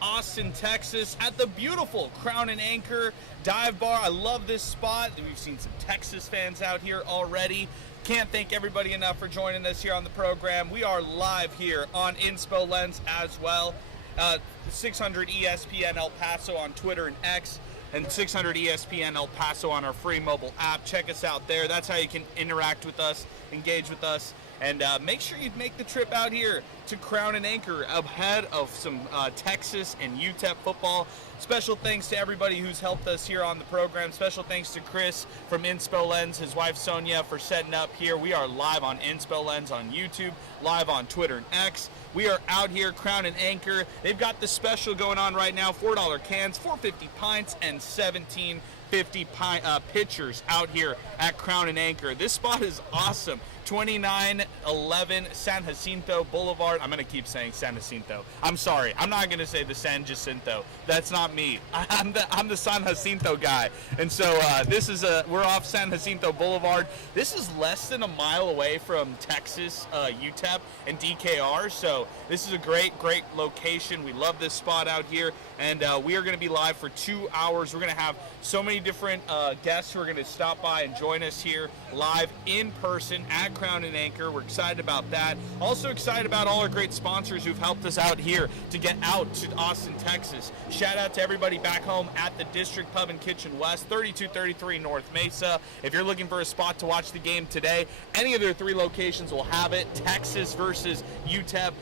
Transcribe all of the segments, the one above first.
Austin, Texas, at the beautiful Crown and Anchor Dive Bar. I love this spot. We've seen some Texas fans out here already. Can't thank everybody enough for joining us here on the program. We are live here on Inspo Lens as well. 600 ESPN El Paso on Twitter and X, and 600 ESPN El Paso on our free mobile app. Check us out there. That's how you can interact with us, engage with us, and make sure you make the trip out here to Crown and Anchor ahead of some Texas and UTEP football. Special thanks to everybody who's helped us here on the program. Special thanks to Chris from Inspo Lens, his wife Sonia, for setting up here. We are live on Inspo Lens on YouTube, live on Twitter and X. We are out here, Crown and Anchor. They've got the special going on right now, $4 cans, $4.50 pints, and $17.50 pitchers out here at Crown and Anchor. This spot is awesome. 2911 San Jacinto Boulevard. I'm going to keep saying San Jacinto. I'm sorry. I'm not going to say the San Jacinto. That's not me. I'm the San Jacinto guy. And so we're off San Jacinto Boulevard. This is less than a mile away from Texas, UTEP, and DKR. So this is a great location. We love this spot out here. And we are going to be live for 2 hours. We're going to have so many different guests who are going to stop by and join us here live in person at Crown and Anchor. We're excited about that. Also excited about all our great sponsors who've helped us out here to get out to Austin, Texas. Shout out to everybody back home at the District Pub and Kitchen West, 3233 North Mesa. If you're looking for a spot to watch the game today, any of their 3 locations will have it. Texas versus UTEP.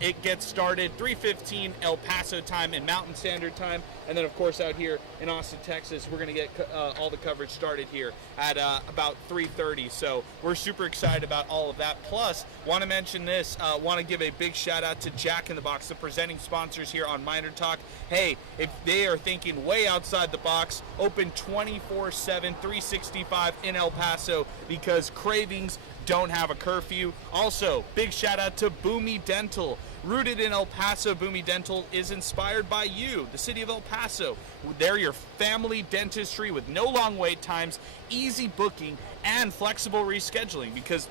It gets started 3:15 El Paso time and Mountain Standard Time. And then, of course, out here in Austin, Texas, we're going to get all the coverage started here at about 3:30. So we're super excited about all of that. Plus, want to mention this. Want to give a big shout-out to Jack in the Box, the presenting sponsors here on MinerTalk. Hey, if they are thinking way outside the box, open 24/7, 365 in El Paso because cravings don't have a curfew. Also, big shout out to Boomy Dental. Rooted in El Paso, Boomy Dental is inspired by you, the city of El Paso. They're your family dentistry with no long wait times, easy booking, and flexible rescheduling because,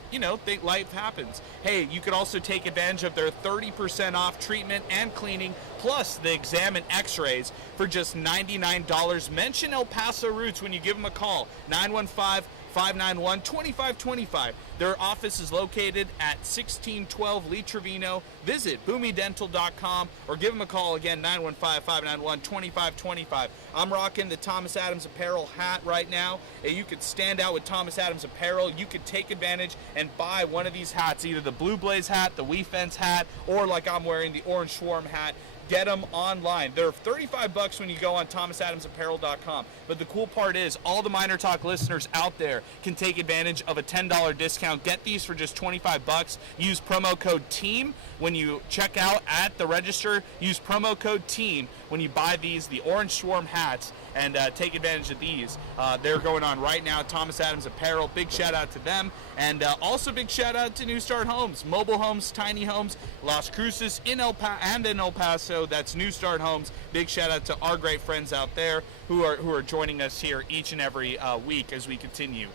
life happens. Hey, you could also take advantage of their 30% off treatment and cleaning, plus the exam and x-rays for just $99. Mention El Paso Roots when you give them a call, 915-591-2525. Their office is located at 1612 Lee Trevino. Visit boomydental.com or give them a call again, 915-591-2525. I'm rocking the Thomas Adams Apparel hat right now. You could stand out with Thomas Adams Apparel. You could take advantage and buy one of these hats, either the Blue Blaze hat, the We Fence hat, or like I'm wearing, the Orange Swarm hat. Get them online. They're $35 when you go on thomasadamsapparel.com. But the cool part is all the MinerTalk listeners out there can take advantage of a $10 discount. Get these for just $25. Use promo code TEAM when you check out at the register. Use promo code TEAM when you buy these, the Orange Swarm hats, and take advantage of these. They're going on right now, Thomas Adams Apparel. Big shout out to them. And also big shout out to New Start Homes, mobile homes, tiny homes, Las Cruces in El Paso. That's New Start Homes. Big shout out to our great friends out there who are joining us here each and every week as we continue.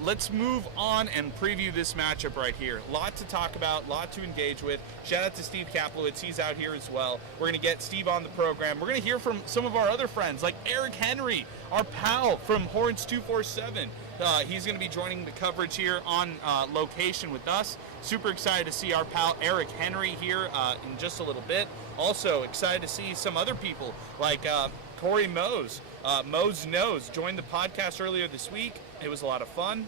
Let's move on and preview this matchup right here. A lot to talk about, a lot to engage with. Shout out to Steve Kaplowitz. He's out here as well. We're going to get Steve on the program. We're going to hear from some of our other friends like Eric Henry, our pal from Horns 247. He's going to be joining the coverage here on location with us. Super excited to see our pal Eric Henry here in just a little bit. Also excited to see some other people like Corey Mose. Mose Knows joined the podcast earlier this week. It was a lot of fun.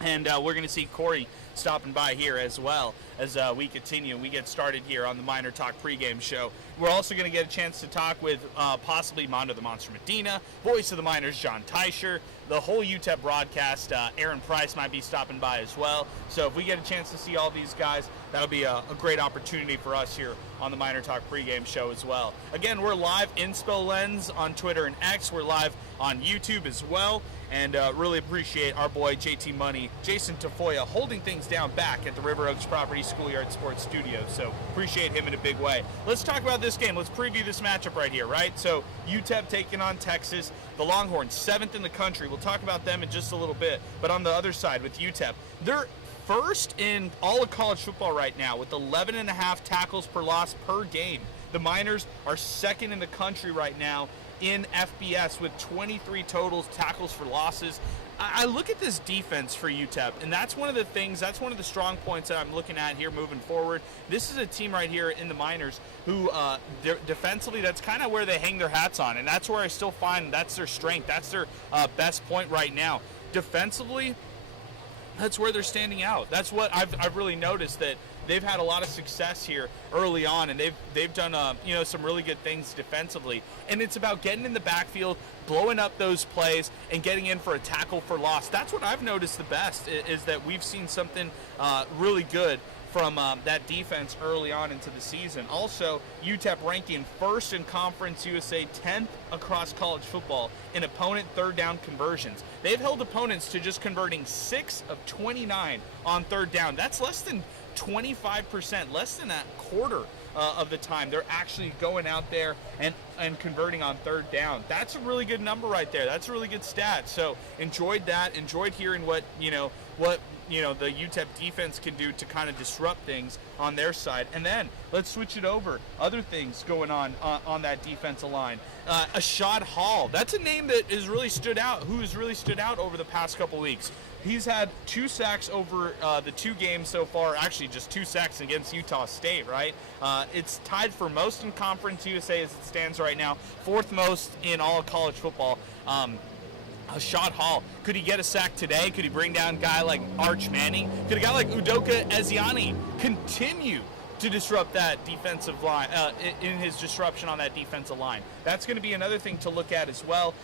And we're going to see Corey stopping by here as well as we continue. We get started here on the MinerTalk pregame show. We're also going to get a chance to talk with possibly Mondo the Monster Medina, voice of the Miners John Teicher, the whole UTEP broadcast. Aaron Price might be stopping by as well. So if we get a chance to see all these guys, that'll be a great opportunity for us here on the MinerTalk pregame show as well. Again, we're live Inspo Lens on Twitter and X. We're live on YouTube as well. And really appreciate our boy JT Money, Jason Tafoya, holding things down back at the River Oaks Property Schoolyard Sports Studio. So appreciate him in a big way. Let's talk about this game. Let's preview this matchup right here, right? So UTEP taking on Texas. The Longhorns, 7th in the country. We'll talk about them in just a little bit. But on the other side with UTEP, they're first in all of college football right now with 11.5 tackles per loss per game. The Miners are second in the country right now in FBS with 23 totals, tackles for losses. I look at this defense for UTEP, and that's one of the things, that's one of the strong points that I'm looking at here moving forward. This is a team right here in the Miners who defensively, that's kind of where they hang their hats on, and that's where I still find that's their strength. That's their best point right now. Defensively, that's where they're standing out. That's what I've really noticed, that they've had a lot of success here early on, and they've done some really good things defensively. And it's about getting in the backfield, blowing up those plays, and getting in for a tackle for loss. That's what I've noticed the best, is that we've seen something really good from that defense early on into the season. Also, UTEP ranking first in Conference USA, 10th across college football in opponent third down conversions. They've held opponents to just converting 6 of 29 on third down. That's less than 25%, less than a quarter of the time they're actually going out there and converting on third down. That's a really good number right there. That's a really good stat. So enjoyed that. Enjoyed hearing what the UTEP defense can do to kind of disrupt things on their side. And then let's switch it over. Other things going on that defensive line. Ashad Hall. That's a name that has really stood out. Who has really stood out over the past couple weeks. He's had 2 sacks over the 2 games so far. Actually, just 2 sacks against Utah State, right? It's tied for most in Conference USA as it stands right now. 4th most in all of college football. Ashad Hall. Could he get a sack today? Could he bring down a guy like Arch Manning? Could a guy like Udoka Ezeani continue to disrupt that defensive line, in his disruption on that defensive line? That's going to be another thing to look at as well.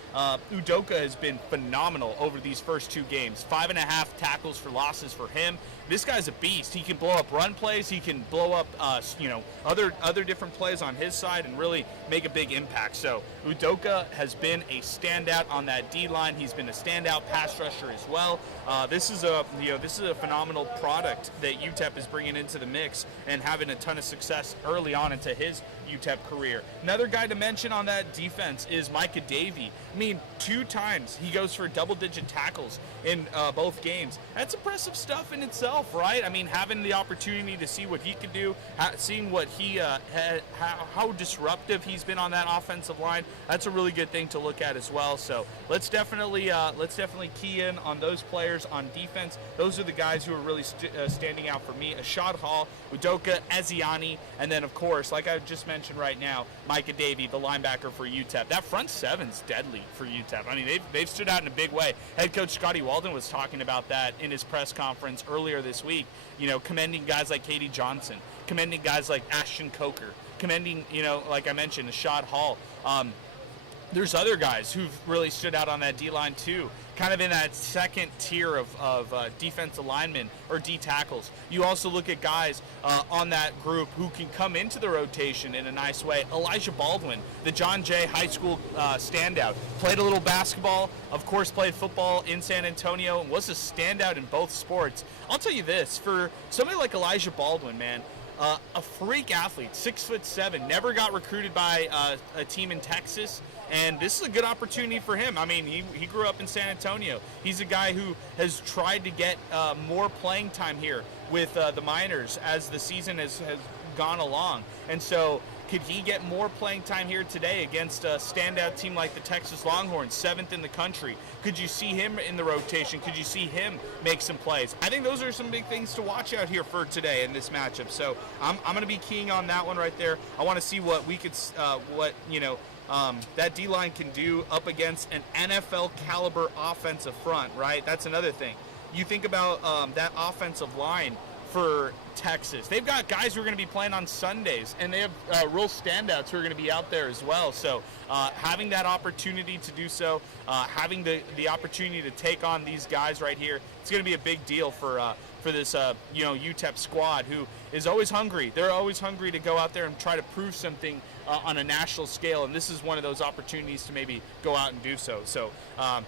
Udoka has been phenomenal over these first 2 games. 5.5 tackles for losses for him. This guy's a beast. He can blow up run plays. He can blow up, other different plays on his side and really make a big impact. So Udoka has been a standout on that D line. He's been a standout pass rusher as well. This is a phenomenal product that UTEP is bringing into the mix and having a ton of success early on into his UTEP career. Another guy to mention on that defense is Micah Davey. I mean, 2 times he goes for double-digit tackles in both games. That's impressive stuff in itself, right? I mean, having the opportunity to see what he could do, seeing what he how disruptive he's been on that offensive line, that's a really good thing to look at as well. So let's definitely key in on those players on defense. Those are the guys who are really standing out for me. Ashad Hall, Udoka Ezeani, and then, of course, like I just mentioned right now, Micah Davey, the linebacker for UTEP. That front seven's deadly for UTEP. I mean, they've stood out in a big way. Head coach Scotty Walden was talking about that in his press conference earlier this week, commending guys like Katie Johnson, commending guys like Ashton Coker, commending, like I mentioned, Ashad Hall. There's other guys who've really stood out on that D-line too, kind of in that second tier of defensive linemen or D tackles. You also look at guys on that group who can come into the rotation in a nice way. Elijah Baldwin, the John Jay High School standout, played a little basketball, of course played football in San Antonio, and was a standout in both sports. I'll tell you this, for somebody like Elijah Baldwin, man, a freak athlete, 6'7", never got recruited by a team in Texas, and this is a good opportunity for him. I mean, he grew up in San Antonio. He's a guy who has tried to get more playing time here with the Miners as the season has gone along, and so could he get more playing time here today against a standout team like the Texas Longhorns, 7th in the country? Could you see him in the rotation? Could you see him make some plays? I think those are some big things to watch out here for today in this matchup. So I'm going to be keying on that one right there. I want to see what we could, that D-line can do up against an NFL caliber offensive front, right? That's another thing. You think about that offensive line for Texas. They've got guys who are going to be playing on Sundays, and they have real standouts who are going to be out there as well. So having that opportunity to do so, having the opportunity to take on these guys right here, it's going to be a big deal for this UTEP squad, who is always hungry. They're always hungry to go out there and try to prove something on a national scale, and this is one of those opportunities to maybe go out and do so. So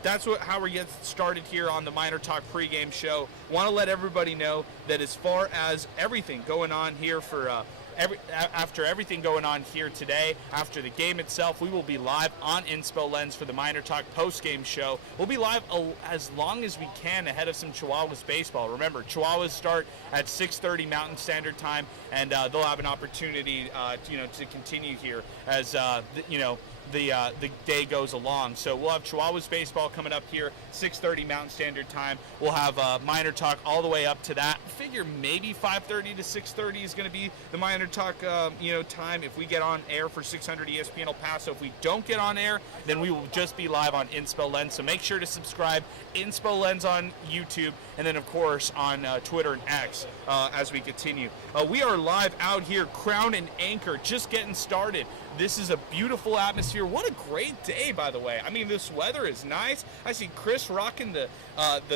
that's how we get started here on the MinerTalk pregame show. Want to let everybody know that as far as everything going on here for after everything going on here today, after the game itself, we will be live on Inspo Lens for the MinerTalk post-game show. We'll be live as long as we can ahead of some Chihuahuas baseball. Remember, Chihuahuas start at 6:30 Mountain Standard Time, and they'll have an opportunity, to continue here as the day goes along. So we'll have Chihuahuas baseball coming up here, 6:30 Mountain Standard Time. We'll have MinerTalk all the way up to that. I figure maybe 5:30 to 6:30 is going to be the MinerTalk time if we get on air for 600 ESPN El Paso. If we don't get on air, then we will just be live on Inspo Lens. So make sure to subscribe, Inspo Lens on YouTube, and then of course on Twitter and X as we continue. We are live out here, Crown and Anchor, just getting started. This is a beautiful atmosphere. What a great day, by the way. I mean, this weather is nice. I see Chris rocking the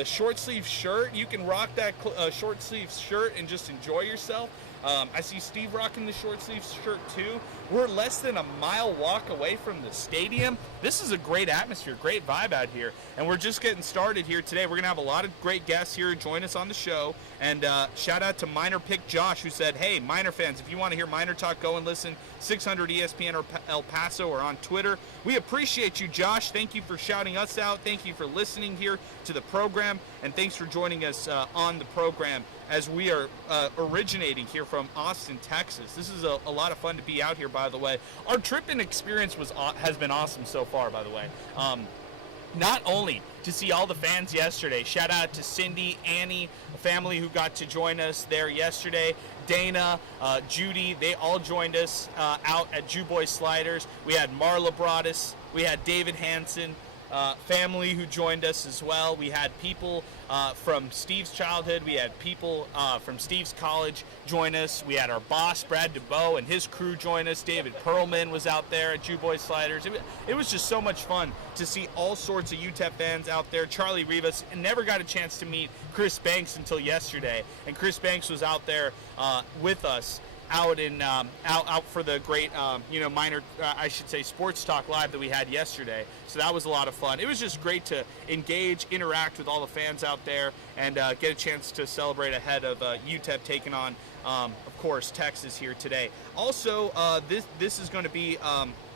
short sleeve shirt. You can rock that short sleeve shirt and just enjoy yourself. I see Steve rocking the short sleeve shirt too. We're less than a mile walk away from the stadium. This is a great atmosphere, great vibe out here. And we're just getting started here today. We're going to have a lot of great guests here join us on the show. And shout out to Miner Pick Josh, who said, hey, Miner fans, if you want to hear MinerTalk, go and listen 600 ESPN or El Paso or on Twitter. We appreciate you, Josh. Thank you for shouting us out. Thank you for listening here to the program. And thanks for joining us on the program as we are originating here from Austin, Texas. This is a lot of fun to be out here, by the way. Our trip and experience has been awesome so far, by the way. Not only to see all the fans yesterday, shout out to Cindy, Annie, a family who got to join us there yesterday, Dana, Judy, they all joined us out at Jew Boy Sliders. We had Marla Broaddus, we had David Hansen, family who joined us as well. We had people from Steve's childhood. We had people from Steve's college join us. We had our boss, Brad DeBow, and his crew join us. David Perlman was out there at Jew Boy Sliders. It was just so much fun to see all sorts of UTEP fans out there. Charlie Rivas never got a chance to meet Chris Banks until yesterday, and Chris Banks was out there with us. Out for the great Sports Talk Live that we had yesterday. So that was a lot of fun. It was just great to engage, interact with all the fans out there, and get a chance to celebrate ahead of UTEP taking on, of course, Texas here today. Also, this is going to be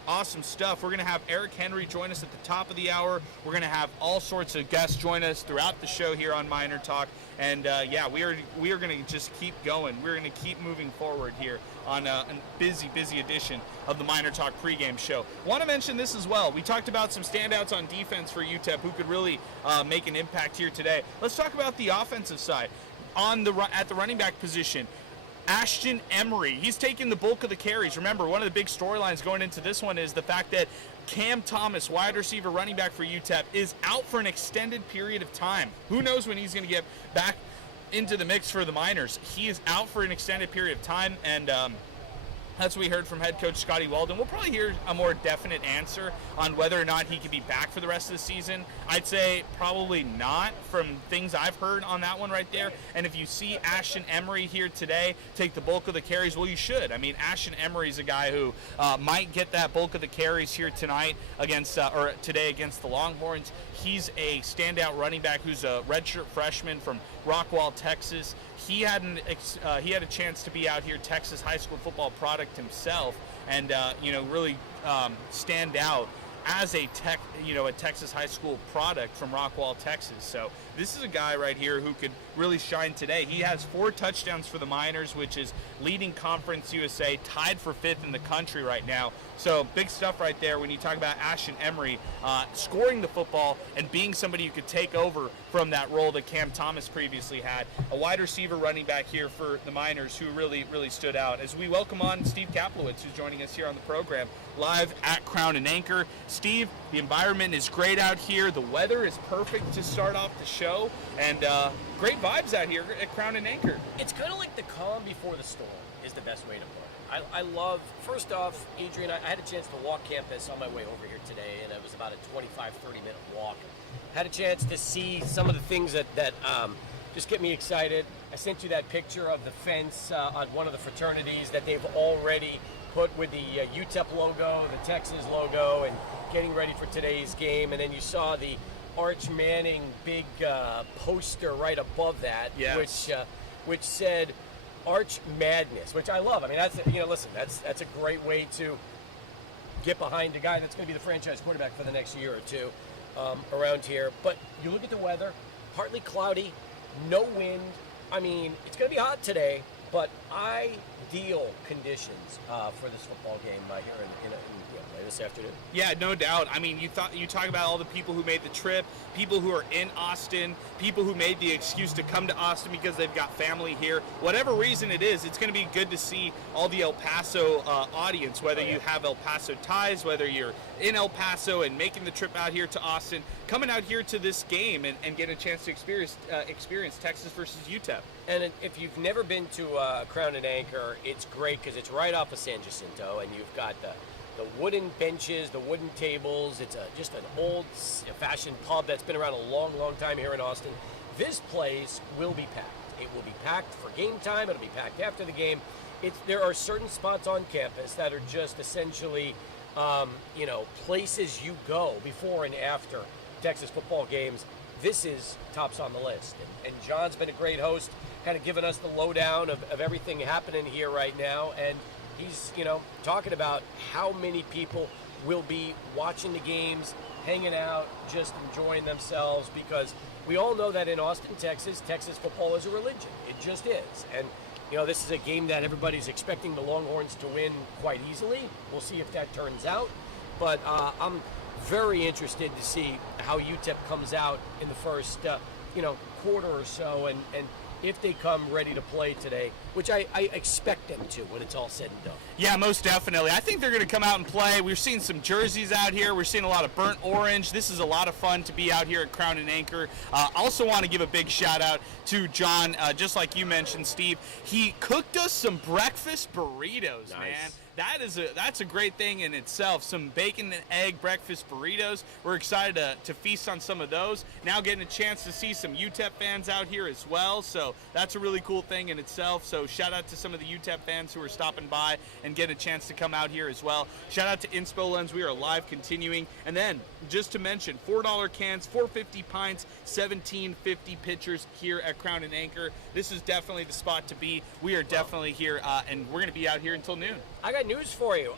awesome stuff. We're going to have Eric Henry join us at the top of the hour. We're going to have all sorts of guests join us throughout the show here on MinerTalk. And we are going to just keep going. We're going to keep moving forward here on a busy edition of the MinerTalk pregame show. Want to mention this as well. We talked about some standouts on defense for UTEP who could really make an impact here today. Let's talk about the offensive side. At the running back position, Ashton Emery, he's taking the bulk of the carries. Remember, one of the big storylines going into this one is the fact that Cam Thomas, wide receiver running back for UTEP, is out for an extended period of time. Who knows when he's going to get back into the mix for the Miners. He is out for an extended period of time, and that's what we heard from head coach Scotty Walden. We'll probably hear a more definite answer on whether or not he can be back for the rest of the season. I'd say probably not from things I've heard on that one right there. And if you see Ashton Emery here today take the bulk of the carries, well, you should. I mean, Ashton Emery is a guy who might get that bulk of the carries here tonight today against the Longhorns. He's a standout running back who's a redshirt freshman from Rockwall, Texas. He had a chance to be out here, Texas high school football product himself, and really stand out as a Texas high school product from Rockwall, Texas. So this is a guy right here who could really shine today. He has 4 touchdowns for the Miners, which is leading Conference USA, tied for 5th in the country right now. So big stuff right there when you talk about Ashton Emery scoring the football and being somebody who could take over from that role that Cam Thomas previously had. A wide receiver running back here for the Miners who really stood out. As we welcome on Steve Kaplowitz, who's joining us here on the program, live at Crown and Anchor. Steve, the environment is great out here. The weather is perfect to start off the show, and great vibes out here at Crown and Anchor. It's kind of like the calm before the storm is the best way to put it. I love, first off, Adrian, I had a chance to walk campus on my way over here today, and it was about a 25-30-minute walk. Had a chance to see some of the things that just get me excited. I sent you that picture of the fence on one of the fraternities that they've already put with the UTEP logo, the Texas logo, and getting ready for today's game. And then you saw the Arch Manning big poster right above that, yes, which said, Arch Madness, which I love. I mean, listen, that's a great way to get behind a guy that's going to be the franchise quarterback for the next year or two around here. But you look at the weather, partly cloudy, no wind. I mean, it's going to be hot today, but ideal conditions for this football game here this afternoon. Yeah, no doubt. I mean, you talk about all the people who made the trip, people who are in Austin, people who made the excuse to come to Austin because they've got family here. Whatever reason it is, it's going to be good to see all the El Paso audience, whether you have El Paso ties, whether you're in El Paso and making the trip out here to Austin, coming out here to this game and get a chance to experience Texas versus UTEP. And if you've never been to Crown and Anchor, it's great because it's right off of San Jacinto, and you've got the wooden benches, the wooden tables. It's just an old-fashioned pub that's been around a long, long time here in Austin. This place will be packed. It will be packed for game time. It'll be packed after the game. There are certain spots on campus that are just essentially, places you go before and after Texas football games. This is tops on the list. And John's been a great host, kind of giving us the lowdown of everything happening here right now. And he's, talking about how many people will be watching the games, hanging out, just enjoying themselves, because we all know that in Austin, Texas football is a religion. It just is. And, this is a game that everybody's expecting the Longhorns to win quite easily. We'll see if that turns out. But I'm very interested to see how UTEP comes out in the first, quarter or so, and if they come ready to play today, which I expect them to when it's all said and done. Yeah, most definitely. I think they're going to come out and play. We're seeing some jerseys out here. We're seeing a lot of burnt orange. This is a lot of fun to be out here at Crown and Anchor. I also want to give a big shout out to John, just like you mentioned, Steve. He cooked us some breakfast burritos, Nice. man. That's a great thing in itself. Some bacon and egg breakfast burritos. We're excited to feast on some of those. Now getting a chance to see some UTEP fans out here as well. So that's a really cool thing in itself. So shout out to some of the UTEP fans who are stopping by and getting a chance to come out here as well. Shout out to Inspo Lens. We are live continuing. And then just to mention, $4 cans, $4.50 pints, $17.50 pitchers here at Crown and Anchor. This is definitely the spot to be. We are definitely here, and we're going to be out here until noon. I got news for you.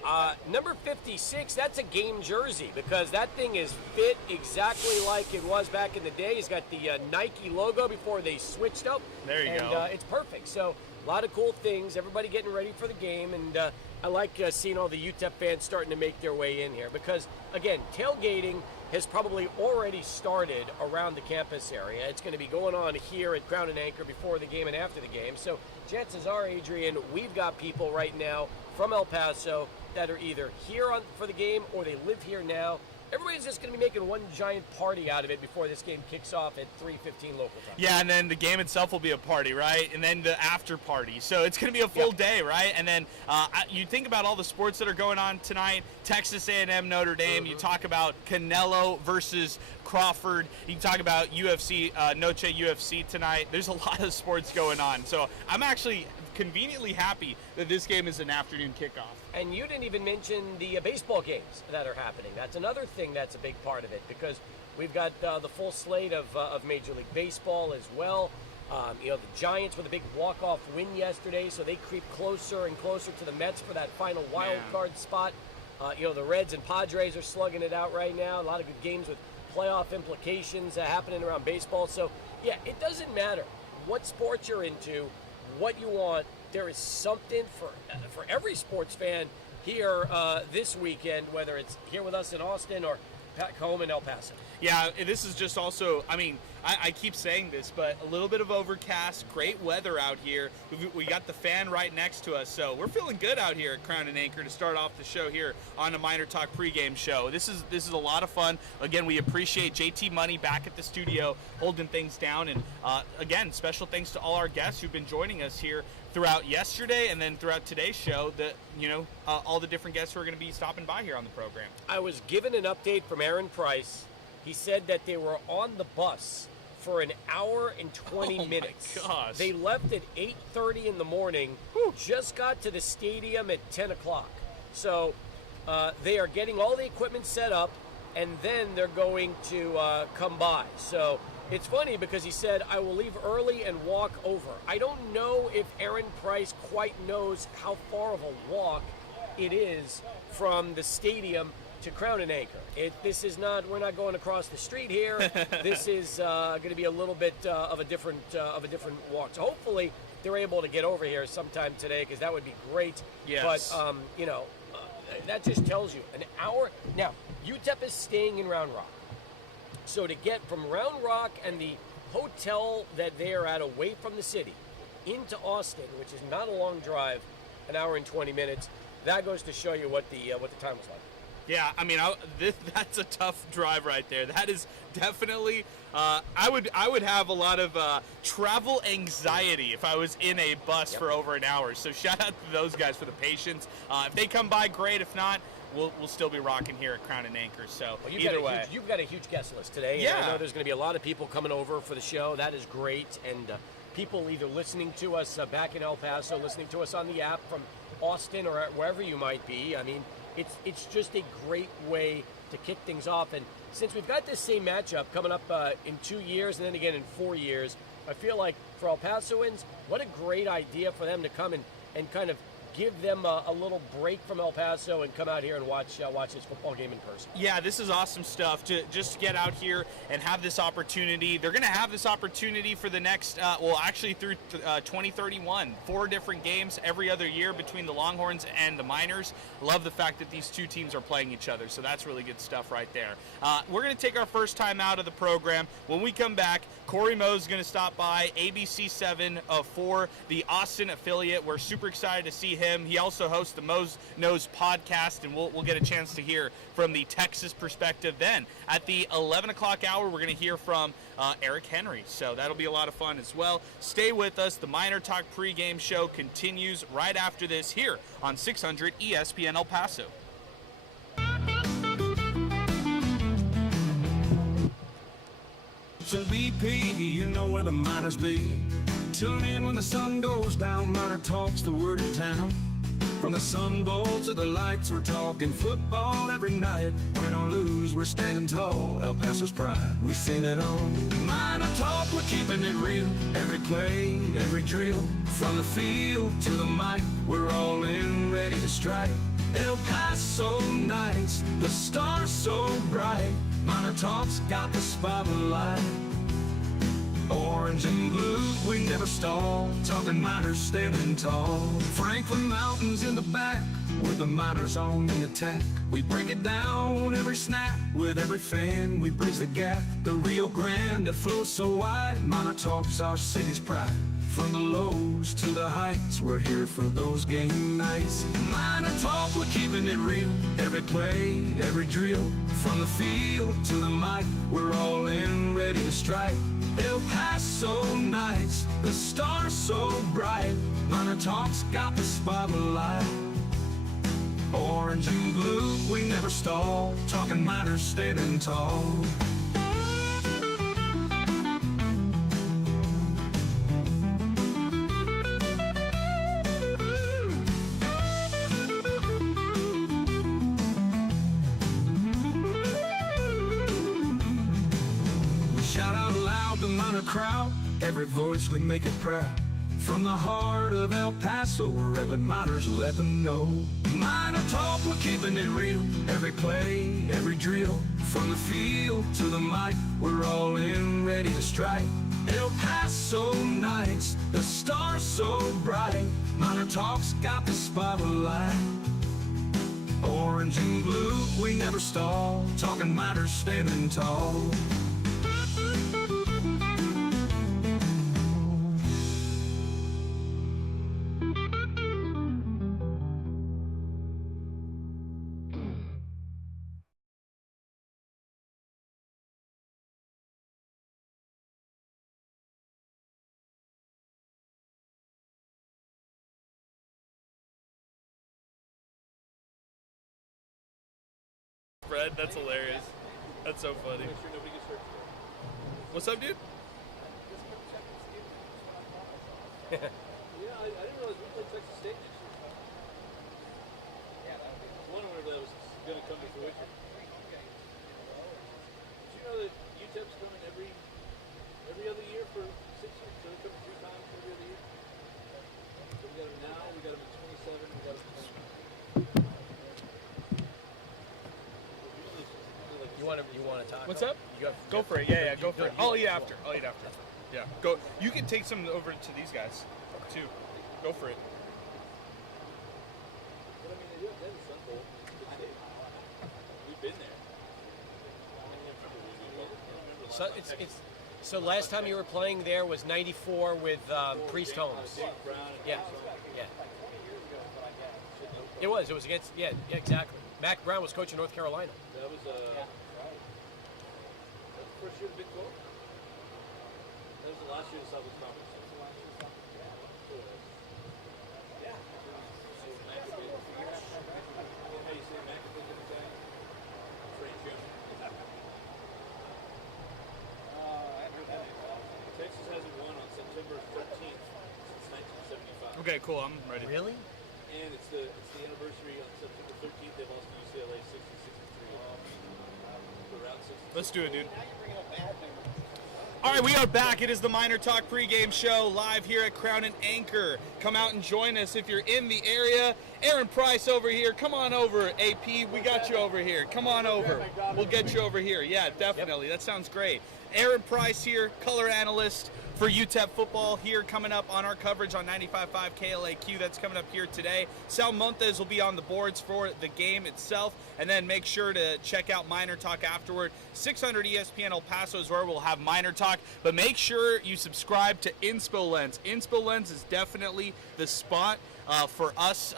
Number 56, that's a game jersey, because that thing is fit exactly like it was back in the day. He's got the Nike logo before they switched up. There you go. And it's perfect. So a lot of cool things. Everybody getting ready for the game. And I like seeing all the UTEP fans starting to make their way in here, because, again, tailgating has probably already started around the campus area. It's going to be going on here at Crown and Anchor before the game and after the game. So chances are, Adrian, we've got people right now from El Paso that are either here for the game or they live here now. Everybody's just going to be making one giant party out of it before this game kicks off at 3:15 local time. Yeah, and then the game itself will be a party, right? And then the after party. So it's going to be a full day, right? And then you think about all the sports that are going on tonight, Texas A&M, Notre Dame. You talk about Canelo versus Crawford. You can talk about UFC, Noche UFC tonight. There's a lot of sports going on. So I'm actually conveniently happy that this game is an afternoon kickoff. And you didn't even mention the baseball games that are happening. That's another thing that's a big part of it, because we've got the full slate of Major League Baseball as well. The Giants with a big walk-off win yesterday, so they creep closer and closer to the Mets for that final wild card spot. The Reds and Padres are slugging it out right now. A lot of good games with playoff implications happening around baseball. So, yeah, it doesn't matter what sport you're into, what you want. There is something for every sports fan here this weekend, whether it's here with us in Austin or back home in El Paso. Yeah, this is just also, I keep saying this, but a little bit of overcast, great weather out here. We got the fan right next to us, so we're feeling good out here at Crown and Anchor to start off the show here on the MinerTalk pregame show. This is a lot of fun. Again, we appreciate JT Money back at the studio holding things down, and again, special thanks to all our guests who've been joining us here throughout yesterday and then throughout today's show. All the different guests who are going to be stopping by here on the program. I was given an update from Aaron Price. He said that they were on the bus for an hour and 20 minutes. My gosh. They left at 8:30 in the morning, just got to the stadium at 10 o'clock. So they are getting all the equipment set up, and then they're going to come by. So It's funny because he said, I will leave early and walk over. I don't know if Aaron Price quite knows how far of a walk it is from the stadium to Crown and Anchor. This is not, we're not going across the street here. This is going to be a little bit of a different walk. So hopefully they're able to get over here sometime today, because that would be great. Yes. But, that just tells you an hour. Now, UTEP is staying in Round Rock. So to get from Round Rock and the hotel that they are at away from the city into Austin, which is not a long drive, an hour and 20 minutes, that goes to show you what the time was like. Yeah, I mean, that's a tough drive right there. That is definitely, I would have a lot of travel anxiety if I was in a bus for over an hour. So shout out to those guys for the patience. If they come by, great. If not, we'll still be rocking here at Crown and Anchor. So either way. You've got a huge guest list today. Yeah. And I know there's going to be a lot of people coming over for the show. That is great. And people either listening to us back in El Paso, listening to us on the app from Austin or wherever you might be. I mean, it's just a great way to kick things off. And since we've got this same matchup coming up in 2 years and then again in 4 years, I feel like for El Pasoans, what a great idea for them to come and kind of give them a little break from El Paso and come out here and watch this football game in person. Yeah, this is awesome stuff to just get out here and have this opportunity. They're going to have this opportunity for the next, actually through 2031. 4 different games every other year between the Longhorns and the Miners. Love the fact that these two teams are playing each other, so that's really good stuff right there. We're going to take our first time out of the program. When we come back, Corey Moe's going to stop by ABC 7 for the Austin affiliate. We're super excited to see him. He also hosts the Moe's Knows podcast, and we'll get a chance to hear from the Texas perspective. Then at the 11 o'clock hour, we're going to hear from Eric Henry, so that'll be a lot of fun as well. Stay with us. The MinerTalk pregame show continues right after this here on 600 ESPN El Paso. So BP, you know where the Miners be. Tune in when the sun goes down. MinerTalk's the word in town. From the Sun Bowl to the lights, we're talking football every night. Win or lose, we're standing tall. El Paso's pride, we sing it on. MinerTalk, we're keeping it real. Every play, every drill. From the field to the mic, we're all in, ready to strike. El Paso nights, the stars so bright. MinerTalk's got the spotlight. Orange and blue, we never stall. Talking Miners standing tall. Franklin Mountains in the back, with the Miners on the attack. We break it down every snap. With every fan, we bridge the gap. The Rio Grande that flows so wide. MinerTalk's our city's pride. From the lows to the heights, we're here for those game nights. MinerTalk, we're keeping it real. Every play, every drill. From the field to the mic, we're all in, ready to strike. El Paso nights, the stars so bright. MinerTalk's got the spotlight. Orange and blue, we never stall. Talking Miners standing tall. Crowd, every voice we make it proud. From the heart of El Paso, wherever Miners let them know. MinerTalk, we're keeping it real. Every play, every drill. From the field to the mic, we're all in, ready to strike. El Paso nights, the stars so bright. MinerTalk's got the spotlight. Orange and blue, we never stall. Talking Miners standing tall. Fred, that's hilarious. That's so funny. What's up, dude? Yeah, I didn't realize we played Texas State next year. Yeah, that would be. I was wondering if that was going to come to fruition. Did you know that UTEP's coming every want to talk? What's up? Go for it. Yeah, go for it. I'll eat after. Yeah, go. You can take some over to these guys too. Go for it. But I mean, they do have the Sun Bowl. We've been there. So so last time you were playing there was '94 with Priest Holmes. Yeah. It was against exactly. Mac Brown was coaching North Carolina. That was that's the first year of the Big 12. That was the last year of the Southwest Conference. Texas hasn't won on September 13th since 1975. Okay, cool. I'm ready. Really? And it's the anniversary on September 13th. They lost to UCLA 60-63. Around 60. Let's do it, dude. All right, we are back. It is the MinerTalk pregame show live here at Crown and Anchor. Come out and join us if you're in the area. Aaron Price over here. Come on over, AP. We got you over here. Come on over. We'll get you over here. Yeah, definitely. That sounds great. Aaron Price here, color analyst for UTEP football here coming up on our coverage on 95.5 KLAQ. That's coming up here today. Sal Montes will be on the boards for the game itself. And then make sure to check out MinerTalk afterward. 600 ESPN El Paso is where we'll have MinerTalk. But make sure you subscribe to Inspo Lens. Inspo Lens is definitely the spot for us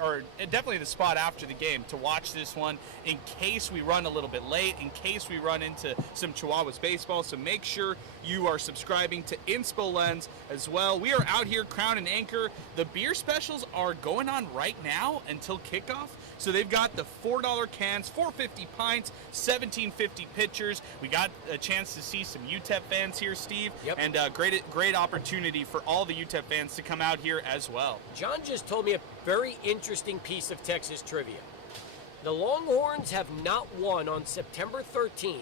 or definitely the spot after the game to watch this one in case we run a little bit late, in case we run into some Chihuahuas baseball. So make sure you are subscribing to Inspo Lens as well. We are out here, Crown and Anchor. The beer specials are going on right now until kickoff. So they've got the $4 cans, $4.50 pints, $17.50 pitchers. We got a chance to see some UTEP fans here, Steve. Yep. And great opportunity for all the UTEP fans to come out here as well. John just told me a very interesting piece of Texas trivia. The Longhorns have not won on September 13th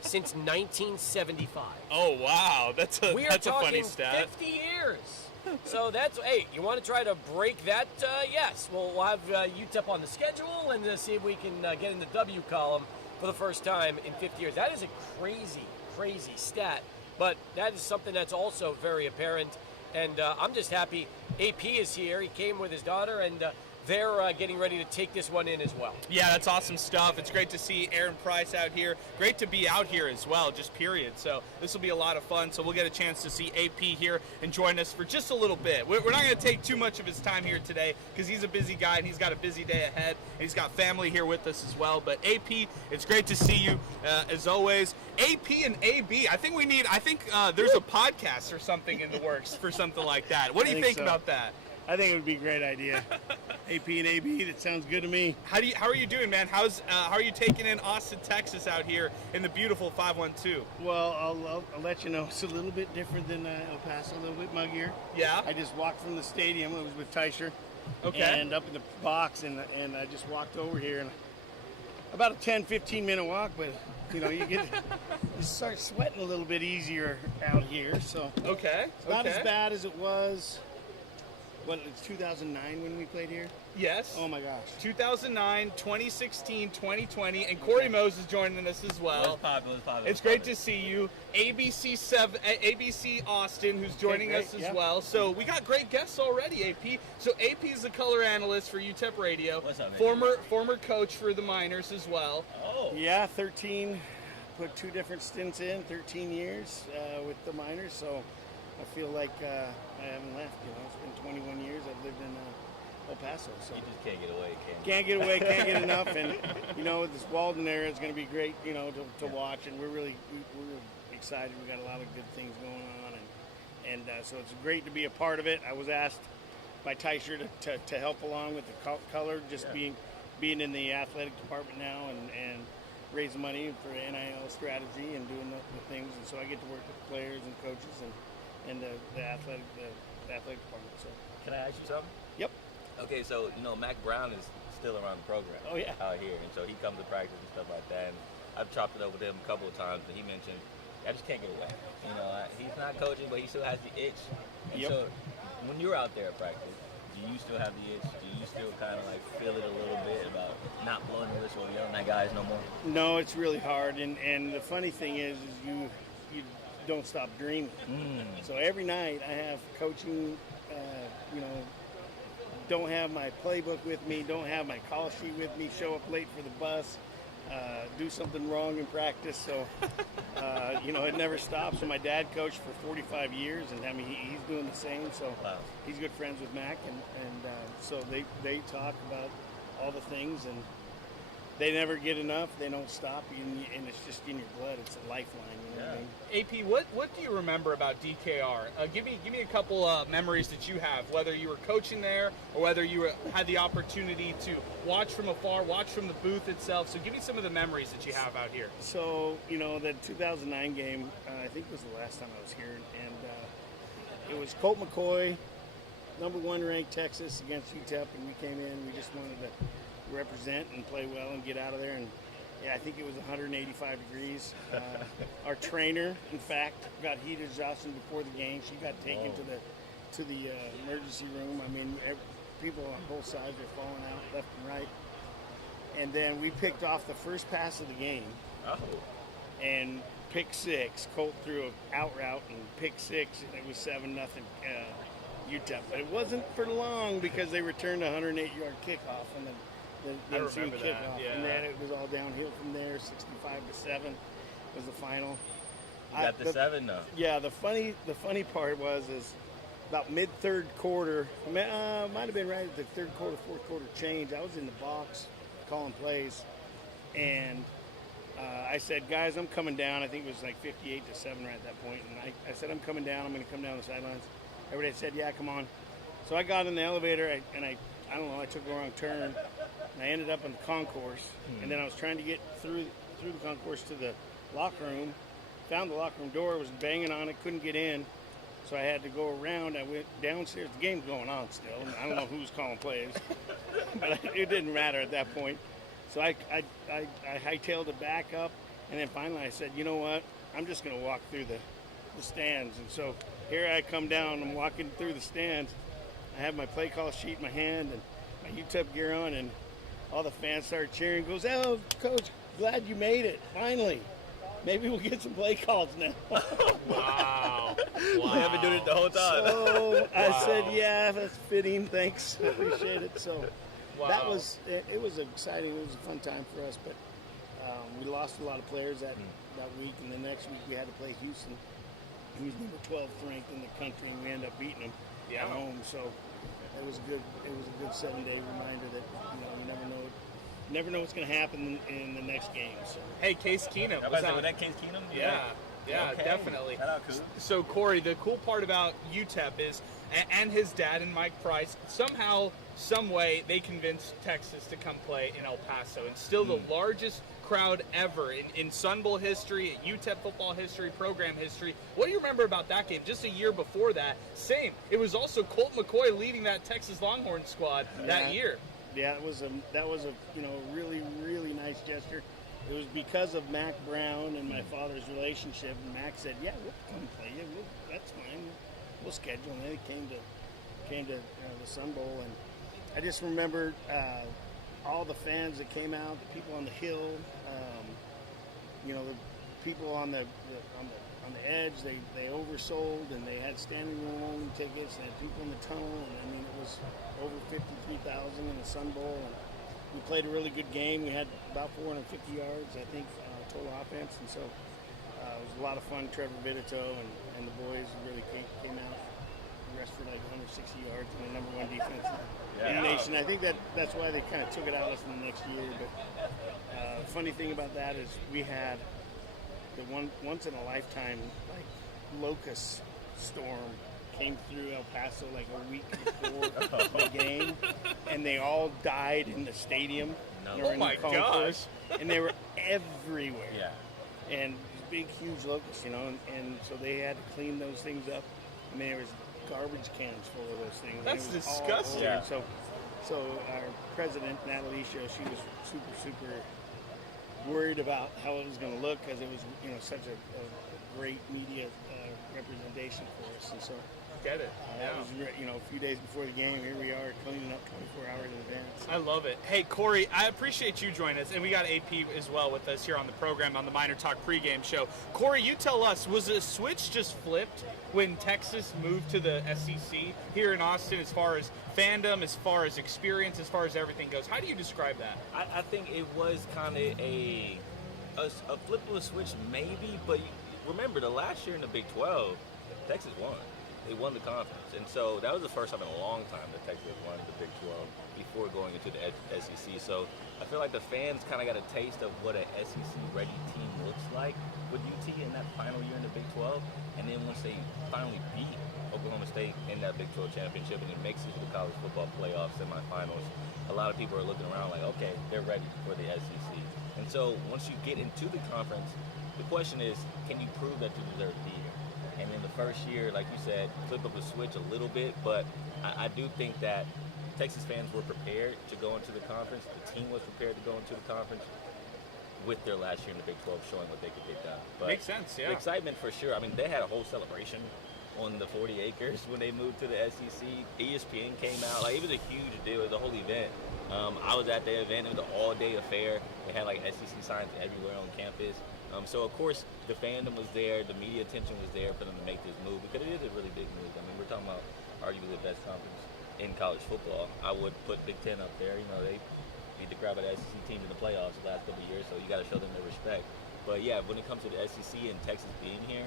since 1975. Oh, wow. That's a funny stat. 50 years. So that's, hey, you want to try to break that? Yes. We'll have UTEP on the schedule and see if we can get in the W column for the first time in 50 years. That is a crazy stat, but that is something that's also very apparent. And I'm just happy AP is here. He came with his daughter, and they're getting ready to take this one in as well. Yeah, that's awesome stuff. It's great to see Aaron Price out here. Great to be out here as well, just period. So this will be a lot of fun. So we'll get a chance to see AP here and join us for just a little bit. We're not going to take too much of his time here today because he's a busy guy and he's got a busy day ahead. And he's got family here with us as well. But AP, it's great to see you as always. AP and AB, I think there's a podcast or something in the works for something like that. What do you think about that? I think it would be a great idea. AP and AB, that sounds good to me. How are you doing, man? How are you taking in Austin, Texas out here in the beautiful 512? Well, I'll let you know. It's a little bit different than El Paso, a little bit muggier. Yeah? I just walked from the stadium. It was with Teicher. Okay. And up in the box, and I just walked over here. And about a 10, 15-minute walk, but, you start sweating a little bit easier out here. So Okay. It's not as bad as it was. What, it's 2009 when we played here? Yes. Oh, my gosh. 2009, 2016, 2020, and Corey Mose is joining us as well. What's poppin'? It's great to see you. ABC Austin, who's joining us as well. So we got great guests already, AP. So AP is the color analyst for UTEP Radio. What's up, man? Former coach for the Miners as well. Oh. Yeah, 13. Put 2 different stints in, 13 years with the Miners. So I feel like I haven't left. It's been 21 years. I've lived in El Paso. So You just can't get away, can't get away, can't get enough. And this Walden area is going to be great, to watch. And we're really excited. We got a lot of good things going on, and so it's great to be a part of it. I was asked by Teicher to help along with the color, being in the athletic department now and raise money for NIL strategy and doing the things. And so I get to work with players and coaches and the athletic department. So Can I ask you something? Yep. Okay, so Mac Brown is still around the program. Oh, yeah. Out here, and so he comes to practice and stuff like that. And I've chopped it up with him a couple of times, and he mentioned I just can't get away. He's not coaching, but he still has the itch. And Yep. so when you're out there at practice, do you still have the itch? Do you still kind of like feel it a little bit about not blowing the whistle or yelling at guys no more? No, it's really hard, and the funny thing is you don't stop dreaming. So every night I have coaching, don't have my playbook with me, don't have my call sheet with me, show up late for the bus, do something wrong in practice. So, it never stops. So my dad coached for 45 years, and I mean, he's doing the same. So Wow. he's good friends with Mac, and so they talk about all the things, and they never get enough. They don't stop, and it's just in your blood. It's a lifeline. You know what I mean? AP, what do you remember about DKR? Give me a couple memories that you have, whether you were coaching there or whether you had the opportunity to watch from afar, watch from the booth itself. So give me some of the memories that you have out here. So, the 2009 game, I think was the last time I was here, and it was Colt McCoy, number 1 ranked Texas against UTEP, and we came in. We just wanted to represent and play well and get out of there. And yeah, I think it was 185 degrees. Our trainer, in fact, got heat exhaustion before the game. She got taken to the emergency room. I mean, people on both sides were falling out left and right. And then we picked off the first pass of the game. And pick 6. Colt threw an out route and pick 6, and it was 7-0 UTEP. But it wasn't for long because they returned a 108-yard kickoff and then the ensuing kickoff, and then it was all downhill from there. 65-7 was the final. You got the 7 though. Yeah, the funny part was about mid-third quarter, might have been right at the third quarter, fourth quarter change. I was in the box calling plays, and I said, guys, I'm coming down. I think it was like 58-7 right at that point, and I said, I'm coming down. I'm going to come down the sidelines. Everybody said, yeah, come on. So I got in the elevator, and I don't know, I took a wrong turn. And I ended up in the concourse, and then I was trying to get through the concourse to the locker room. Found the locker room door, was banging on it, couldn't get in, so I had to go around. I went downstairs. The game's going on still. And I don't know who's calling plays, but it didn't matter at that point. So I hightailed it back up, and then finally I said, you know what? I'm just going to walk through the stands. And so here I come down. I'm walking through the stands. I have my play call sheet in my hand and my UTEP gear on, and all the fans started cheering. Goes, oh, Coach, glad you made it. Finally. Maybe we'll get some play calls now. Wow. They have been doing it the whole time. So I said, yeah, that's fitting. Thanks. I appreciate it. So that was, it was exciting. It was a fun time for us, but we lost a lot of players that week, and the next week we had to play Houston, who's number 12th ranked in the country, and we ended up beating them at home. So it was a good 7-day reminder that you never know what's going to happen in the next game. So Hey, Case Keenum. Was that Case Keenum? Yeah, Okay. definitely. Shout out, Coop. So, Corey, the cool part about UTEP is, and his dad and Mike Price, somehow, some way, they convinced Texas to come play in El Paso. And still the largest crowd ever in Sun Bowl history, UTEP football history, program history. What do you remember about that game? Just a year before that, same. It was also Colt McCoy leading that Texas Longhorn squad that year. Yeah, that was a really, really nice gesture. It was because of Mac Brown and my father's relationship. And Mac said, "Yeah, we'll come play you. That's fine. We'll schedule." And then it came to the Sun Bowl, and I just remember all the fans that came out, the people on the hill, the people on the edge. They oversold, and they had standing room only tickets. They had people in the tunnel, and I mean it was over 53,000 in the Sun Bowl. And we played a really good game. We had about 450 yards, I think, total offense, and so it was a lot of fun. Trevor Vitito and the boys really came out. The rest for like 160 yards and the number 1 defense in the nation. I think that's why they kind of took it out of us in the next year. But the funny thing about that is we had the once in a lifetime like locust storm came through El Paso like a week before the game, and they all died in the stadium during the concourse, and they were everywhere. Yeah. And big, huge locusts, and so they had to clean those things up. I mean, there was garbage cans full of those things. That's and it was disgusting. all over. So our president, Natalie Show, she was super worried about how it was going to look because it was, such a great media representation for us. And so Get it. That was, a few days before the game. Here we are cleaning up 24 hours in advance. I love it. Hey, Corey, I appreciate you joining us, and we got AP as well with us here on the program on the MinerTalk pregame show. Corey, you tell us, was the switch just flipped when Texas moved to the SEC here in Austin as far as fandom, as far as experience, as far as everything goes? How do you describe that? I think it was kind of a flip of a switch, maybe, but remember the last year in the Big 12, Texas won. They won the conference, and so that was the first time in a long time that Texas won the Big 12 before going into the SEC. So I feel like the fans kind of got a taste of what an SEC-ready team looks like with UT in that final year in the Big 12, and then once they finally beat Oklahoma State in that Big 12 championship and it makes it to the college football playoff semifinals, a lot of people are looking around like, okay, they're ready for the SEC. And so once you get into the conference, the question is, can you prove that you deserve to be here? And in the first year, like you said, flip up the switch a little bit, but I do think that Texas fans were prepared to go into the conference. The team was prepared to go into the conference with their last year in the Big 12 showing what they could get done. But Makes sense, yeah. The excitement for sure. I mean, they had a whole celebration on the 40 acres when they moved to the SEC. ESPN came out. Like, it was a huge deal. It was a whole event. I was at the event. It was an all-day affair. They had, like, SEC signs everywhere on campus. So, of course, the fandom was there. The media attention was there for them to make this move because it is a really big move. I mean, we're talking about arguably the best conference in college football. I would put Big Ten up there. You know, they beat the crap out of SEC teams in the playoffs the last couple of years, so you got to show them their respect. But, yeah, when it comes to the SEC and Texas being here,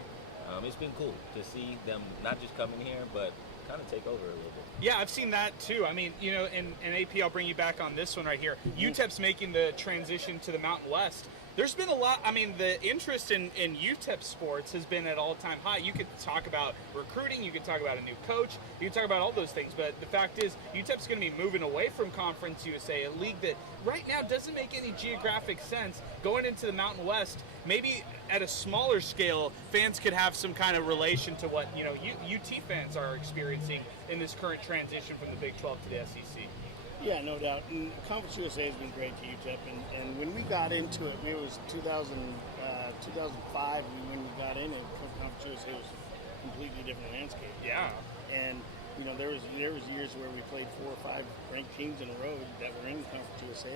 it's been cool to see them not just come in here, but kind of take over a little bit. Yeah, I've seen that too. I mean, in AP, I'll bring you back on this one right here. UTEP's making the transition to the Mountain West. There's been a lot. I mean, the interest in UTEP sports has been at all-time high. You could talk about recruiting. You could talk about a new coach. You could talk about all those things. But the fact is, UTEP's going to be moving away from Conference USA, a league that right now doesn't make any geographic sense. Going into the Mountain West, maybe at a smaller scale, fans could have some kind of relation to what UT fans are experiencing in this current transition from the Big 12 to the SEC. Yeah, no doubt. And Conference USA has been great to UTEP. And when we got into it, it was 2005 when we got in it. Conference USA was a completely different landscape. Yeah. And there was years where we played 4 or 5 ranked teams in a row that were in Conference USA,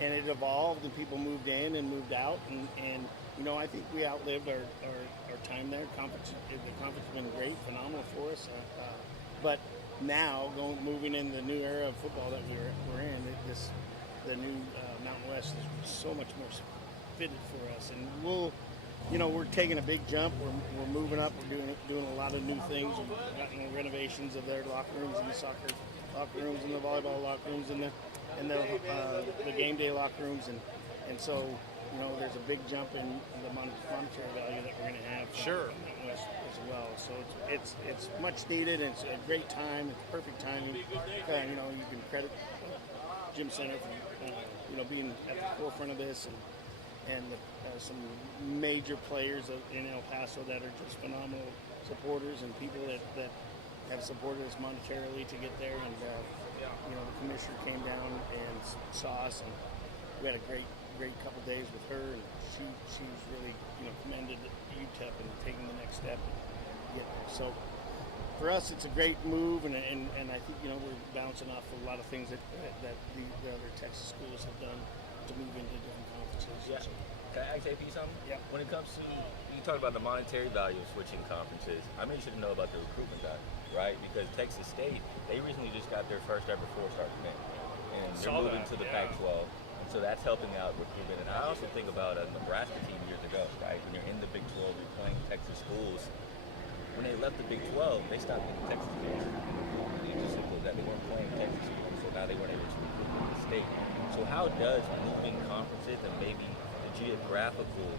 and it evolved, and people moved in and moved out, and I think we outlived our time there. The conference has been great, phenomenal for us, but now moving in the new era of football that we're in, the new Mountain West is so much more fitted for us, and we're taking a big jump. We're moving up. We're doing a lot of new things. We've gotten renovations of their locker rooms, and the soccer locker rooms, and the volleyball locker rooms, and the game day locker rooms, and so there's a big jump in the monetary value that we're going to have. Sure. As well. So it's much needed, and it's a great time. It's perfect timing. You can credit Gym Center for being at the forefront of this, and some major players in El Paso that are just phenomenal supporters, and people that have supported us monetarily to get there. And the commissioner came down and saw us, and we had a great couple days with her, and she was really commended UTEP and taking the next step and get there. So for us, it's a great move, and I think we're bouncing off a lot of things that the other Texas schools have done to move into different conferences. Yeah. So, can I ask AP something? Yeah. When it comes to, you talk about the monetary value of switching conferences, I mean, you should know about the recruitment value, right? Because Texas State, they recently just got their first ever 4-star commit, and they're moving to the Pac-12, and so that's helping out recruitment. And I also think about a Nebraska team years ago, right? When you're in the Big 12, you're playing Texas schools. When they left the Big 12, they stopped getting Texas games. It's just simple as that. They weren't playing Texas schools, so now they weren't able to recruit in the state. So how does moving conferences and maybe the geographical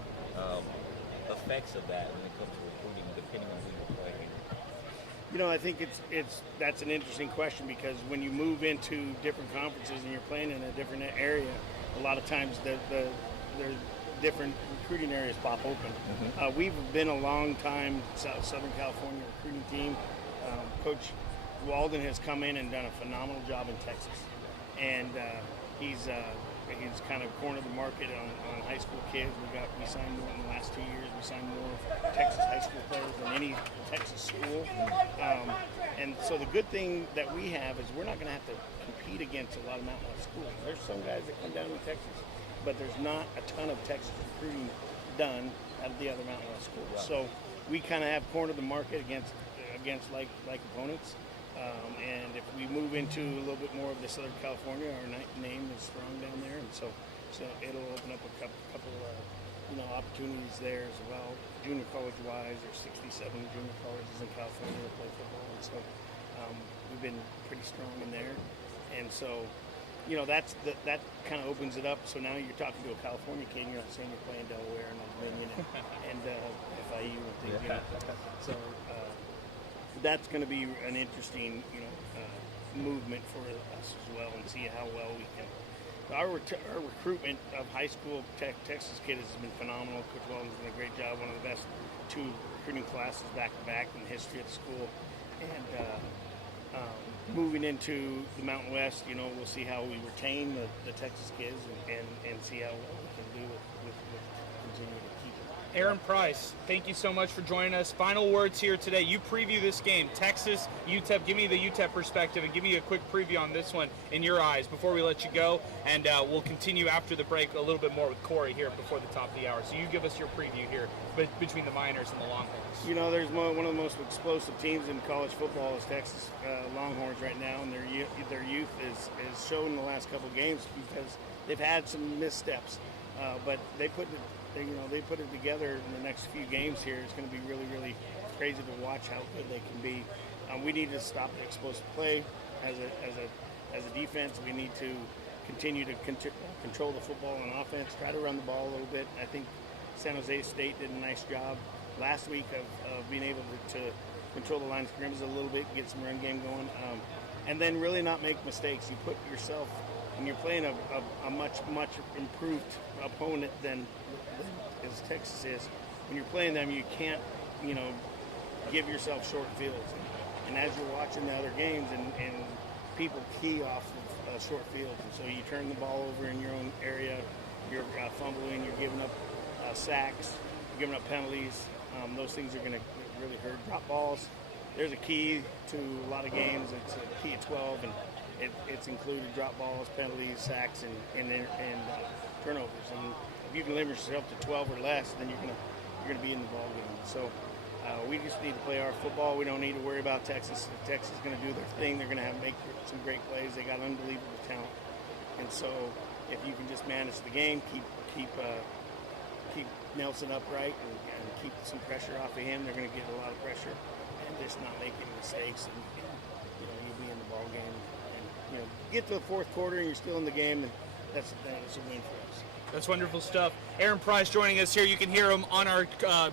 effects of that when it comes to recruiting, depending on who you're playing? I think that's an interesting question, because when you move into different conferences and you're playing in a different area, a lot of times there's different recruiting areas pop open. Mm-hmm. We've been a long time Southern California recruiting team. Coach Walden has come in and done a phenomenal job in Texas, and he's he's kind of cornered the market on high school kids. We signed more in the last 2 years. We signed more Texas high school players than any Texas school. And so the good thing that we have is we're not going to have to compete against a lot of Mountain West schools. There's some guys that come down to Texas, but there's not a ton of Texas recruiting done at the other Mountain West schools. Right. So we kind of have cornered the market against like opponents. And if we move into a little bit more of the Southern California, our name is strong down there, and so it'll open up a couple opportunities there as well. Junior college wise, there's 67 junior colleges in California that play football, and so we've been pretty strong in there. And so, that kind of opens it up. So now you're talking to a California kid, you're not saying you're playing Delaware and Dominion and FIU and things. So that's going to be an interesting, movement for us as well, and see how well we can. Our recruitment of high school Texas kids has been phenomenal. Coach Weldon's done a great job. One of the best 2 recruiting classes back to back in the history of the school. And moving into the Mountain West, we'll see how we retain the Texas kids and see how well we can do with continuing to keep it. Aaron Price, thank you so much for joining us. Final words here today. You preview this game, Texas, UTEP. Give me the UTEP perspective and give me a quick preview on this one in your eyes before we let you go. And we'll continue after the break a little bit more with Corey here before the top of the hour. So you give us your preview here between the Miners and the Longhorns. There's one of the most explosive teams in college football is Texas Longhorns right now, and their youth is shown in the last couple of games because they've had some missteps, but they put it together in the next few games here. It's going to be really, really crazy to watch how good they can be. We need to stop the explosive play as a defense. We need to continue to control the football on offense, try to run the ball a little bit. I think San Jose State did a nice job last week of being able to control the line of scrimmage a little bit, get some run game going, and then really not make mistakes. You put yourself, when you're playing a much improved opponent than as Texas is, when you're playing them, you can't, give yourself short fields. And as you're watching the other games, and people key off of short fields, and so you turn the ball over in your own area, you're fumbling, you're giving up sacks, you're giving up penalties. Those things are going to really hurt. Drop balls, there's a key to a lot of games. It's a key at 12, and it's included drop balls, penalties, sacks, and turnovers. And if you can limit yourself to 12 or less, then you're gonna be in the ball game. So we just need to play our football. We don't need to worry about Texas. If Texas is going to do their thing, they're going to make some great plays. They got unbelievable talent, and so if you can just manage the game, keep Nelson upright, and keep some pressure off of him, they're going to get a lot of pressure, and just not make any mistakes, and you'll be in the ball game. And get to the fourth quarter and you're still in the game, and that's a win for us. That's wonderful stuff. Aaron Price joining us here. You can hear him on our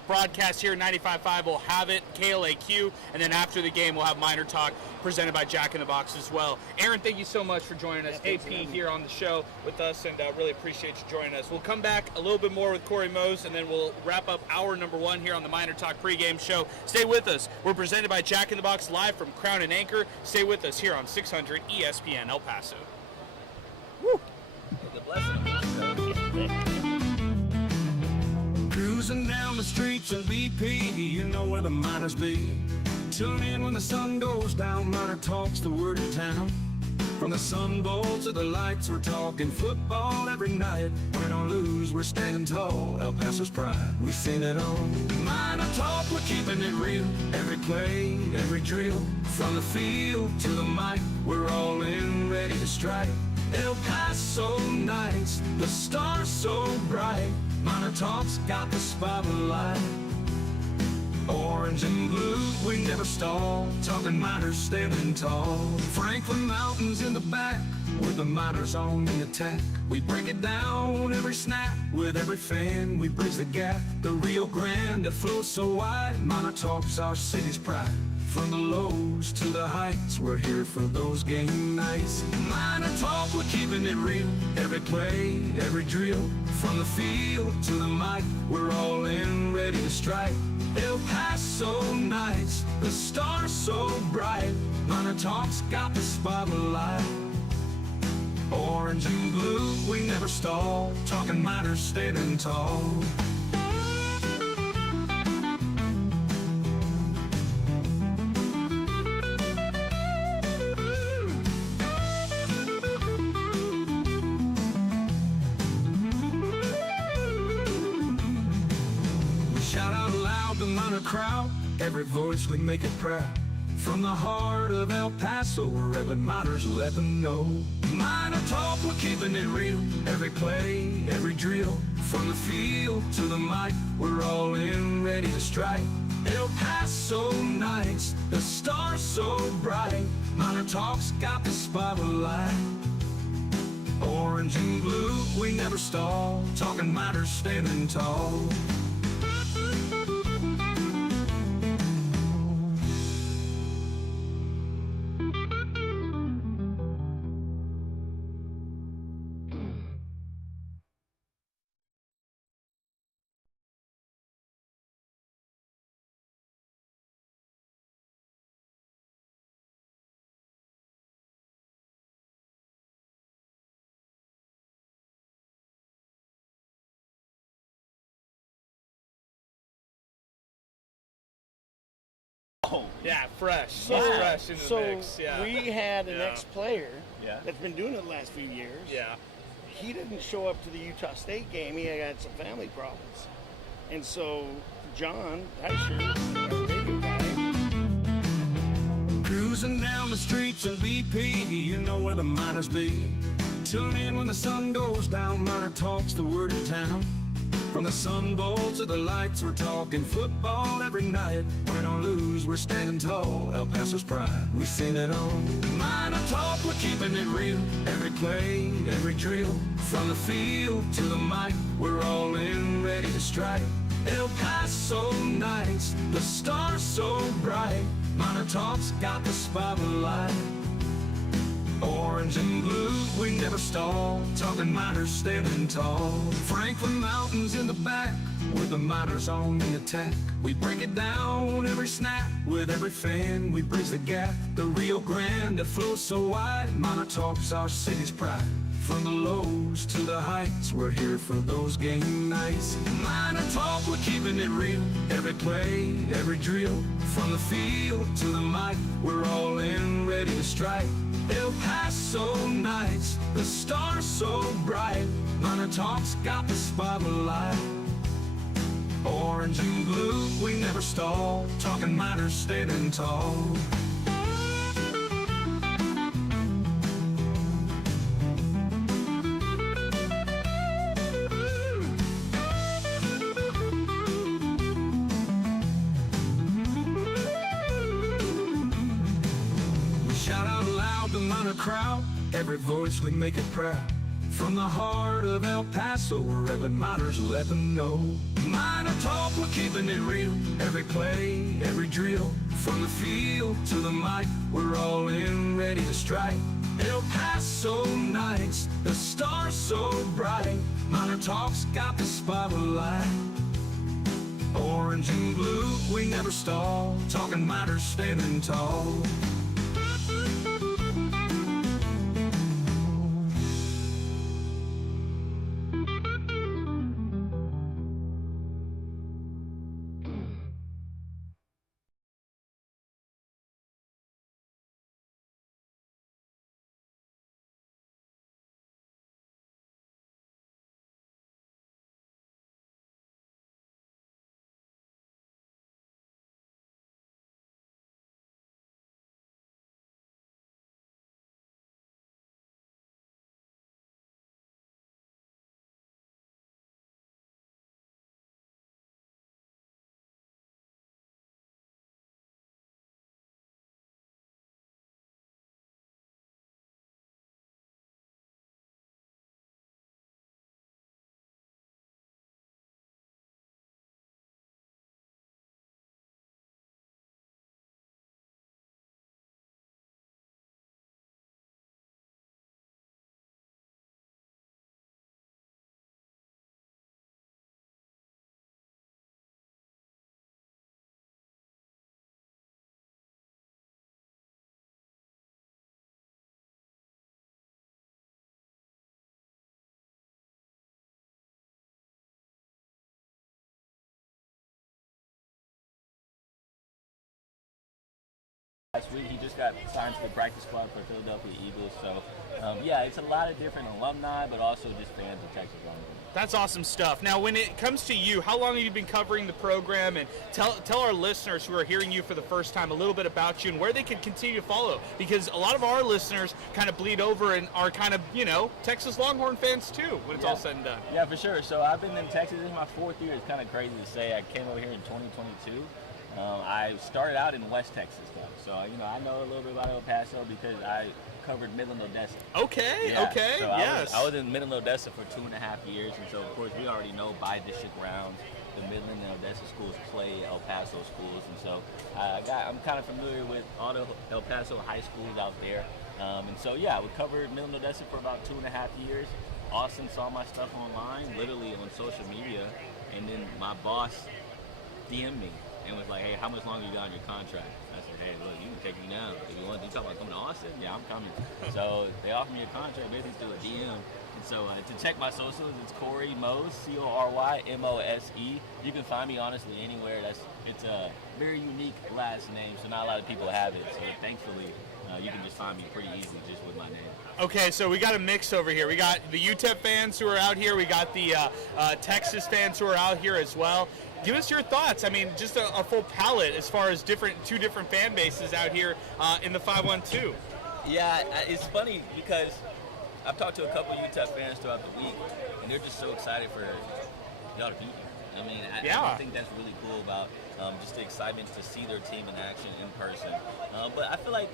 broadcast here at 95.5. We'll have it, KLAQ, and then after the game, we'll have MinerTalk presented by Jack in the Box as well. Aaron, thank you so much for joining us. AP here on the show with us, and really appreciate you joining us. We'll come back a little bit more with Corey Mose, and then we'll wrap up hour number 1 here on the MinerTalk pregame show. Stay with us. We're presented by Jack in the Box live from Crown and Anchor. Stay with us here on 600 ESPN El Paso. Woo! The blessing. Cruising down the streets of BP, you know where the Miners be. Tune in when the sun goes down, MinerTalk's the word of town. From the Sun Bowl to the lights, we're talking football every night. Win or lose, we're standing tall, El Paso's pride, we've seen it all. MinerTalk, we're keeping it real, every play, every drill. From the field to the mic, we're all in, ready to strike. El Paso nights, the stars so bright. MinerTalk's got the spotlight. Orange and blue, we never stall. Talking Miners standing tall. Franklin Mountains in the back, with the Miners on the attack. We break it down every snap. With every fan, we bridge the gap. The Rio Grande that flows so wide. MinerTalk's our city's pride. From the lows to the heights, we're here for those game nights. MinerTalk, we're keeping it real. Every play, every drill. From the field to the mic, we're all in, ready to strike. El Paso nights, the stars so bright. MinerTalk's got the spotlight. Orange and blue, we never stall, talking Miners, standing tall. We shout out loud, the Miner crowd, every voice we make it proud. From the heart of El Paso, wherever Miners let them know. MinerTalk, we're keeping it real. Every play, every drill. From the field to the mic, we're all in, ready to strike. El Paso nights, the stars so bright. MinerTalk's got the spotlight. Orange and blue, we never stall. Talking Miners, standing tall. Oh, yeah, fresh. So Yeah. fresh in the So mix. Yeah. we had an Yeah. ex-player Yeah. that's been doing it the last few years. Yeah. He didn't show up to the Utah State game. He had some family problems. And so John Teicher, our radio guy, Cruising down the streets in BP, you know where the Miners be. Tune in when the sun goes down, MinerTalk's the word in town. From the Sun Bowl to the lights, we're talking football every night. Win or lose, we're standing tall, El Paso's pride, we've seen it all. MinerTalk, we're keeping it real. Every play, every drill. From the field to the mic, we're all in, ready to strike. El Paso nights, the stars so bright. MinerTalk's got the spotlight. Orange and blue, we never stall. Talking Miners, standing tall. Franklin Mountains in the back, with the Miners on the attack. We break it down every snap. With every fan, we bridge the gap. The Rio Grande that flows so wide. MinerTalk's our city's pride. From the lows to the heights, we're here for those game nights. MinerTalk, we're keeping it real. Every play, every drill. From the field to the mic, we're all in, ready to strike. El Paso nights, the stars so bright. MinerTalk's got the spotlight. Orange and blue, we never stall. Talking Miners, standing tall. Shout out loud, the Miner crowd, every voice we make it proud. From the heart of El Paso, wherever Miners let them know. MinerTalk, we're keeping it real. Every play, every drill. From the field to the mic, we're all in, ready to strike. El Paso nights, the stars so bright. MinerTalk's got the spotlight. Orange and blue, we never stall. Talking Miners, standing tall. last week. He just got signed to the practice squad for Philadelphia Eagles. So, yeah, it's a lot of different alumni, but also just fans of Texas Longhorns. That's awesome stuff. Now, when it comes to you, how long have you been covering the program? And tell our listeners who are hearing you for the first time a little bit about you and where they can continue to follow. Because a lot of our listeners kind of bleed over and are kind of, Texas Longhorn fans too when it's all said and done. Yeah, for sure. So I've been in Texas. This is my 4th year. It's kind of crazy to say. I came over here in 2022. I started out in West Texas, though. So, I know a little bit about El Paso because I covered Midland, Odessa. Okay. So Yes. I was in Midland, Odessa for 2.5 years, and so of course we already know by district rounds the Midland and Odessa schools play El Paso schools, and so I'm kind of familiar with all the El Paso high schools out there. And so we covered Midland, Odessa for about 2.5 years. Austin saw my stuff online, literally on social media, and then my boss DM'd me and was like, "Hey, how much longer you got on your contract?" I said, "Hey, look, you can take me now. If you want, you talking about coming to Austin? Yeah, I'm coming." So they offered me a contract basically through a DM. And so to check my socials, it's Corey Mose, CORYMOSE. You can find me honestly anywhere. It's a very unique last name, so not a lot of people have it. So thankfully, you can just find me pretty easily just with my name. Okay, so we got a mix over here. We got the UTEP fans who are out here. We got the Texas fans who are out here as well. Give us your thoughts. I mean, just a full palette as far as two different fan bases out here in the 512. Yeah, it's funny because I've talked to a couple UTEP fans throughout the week, and they're just so excited for y'all to be here. I mean, I think that's really cool about just the excitement to see their team in action in person. But I feel like,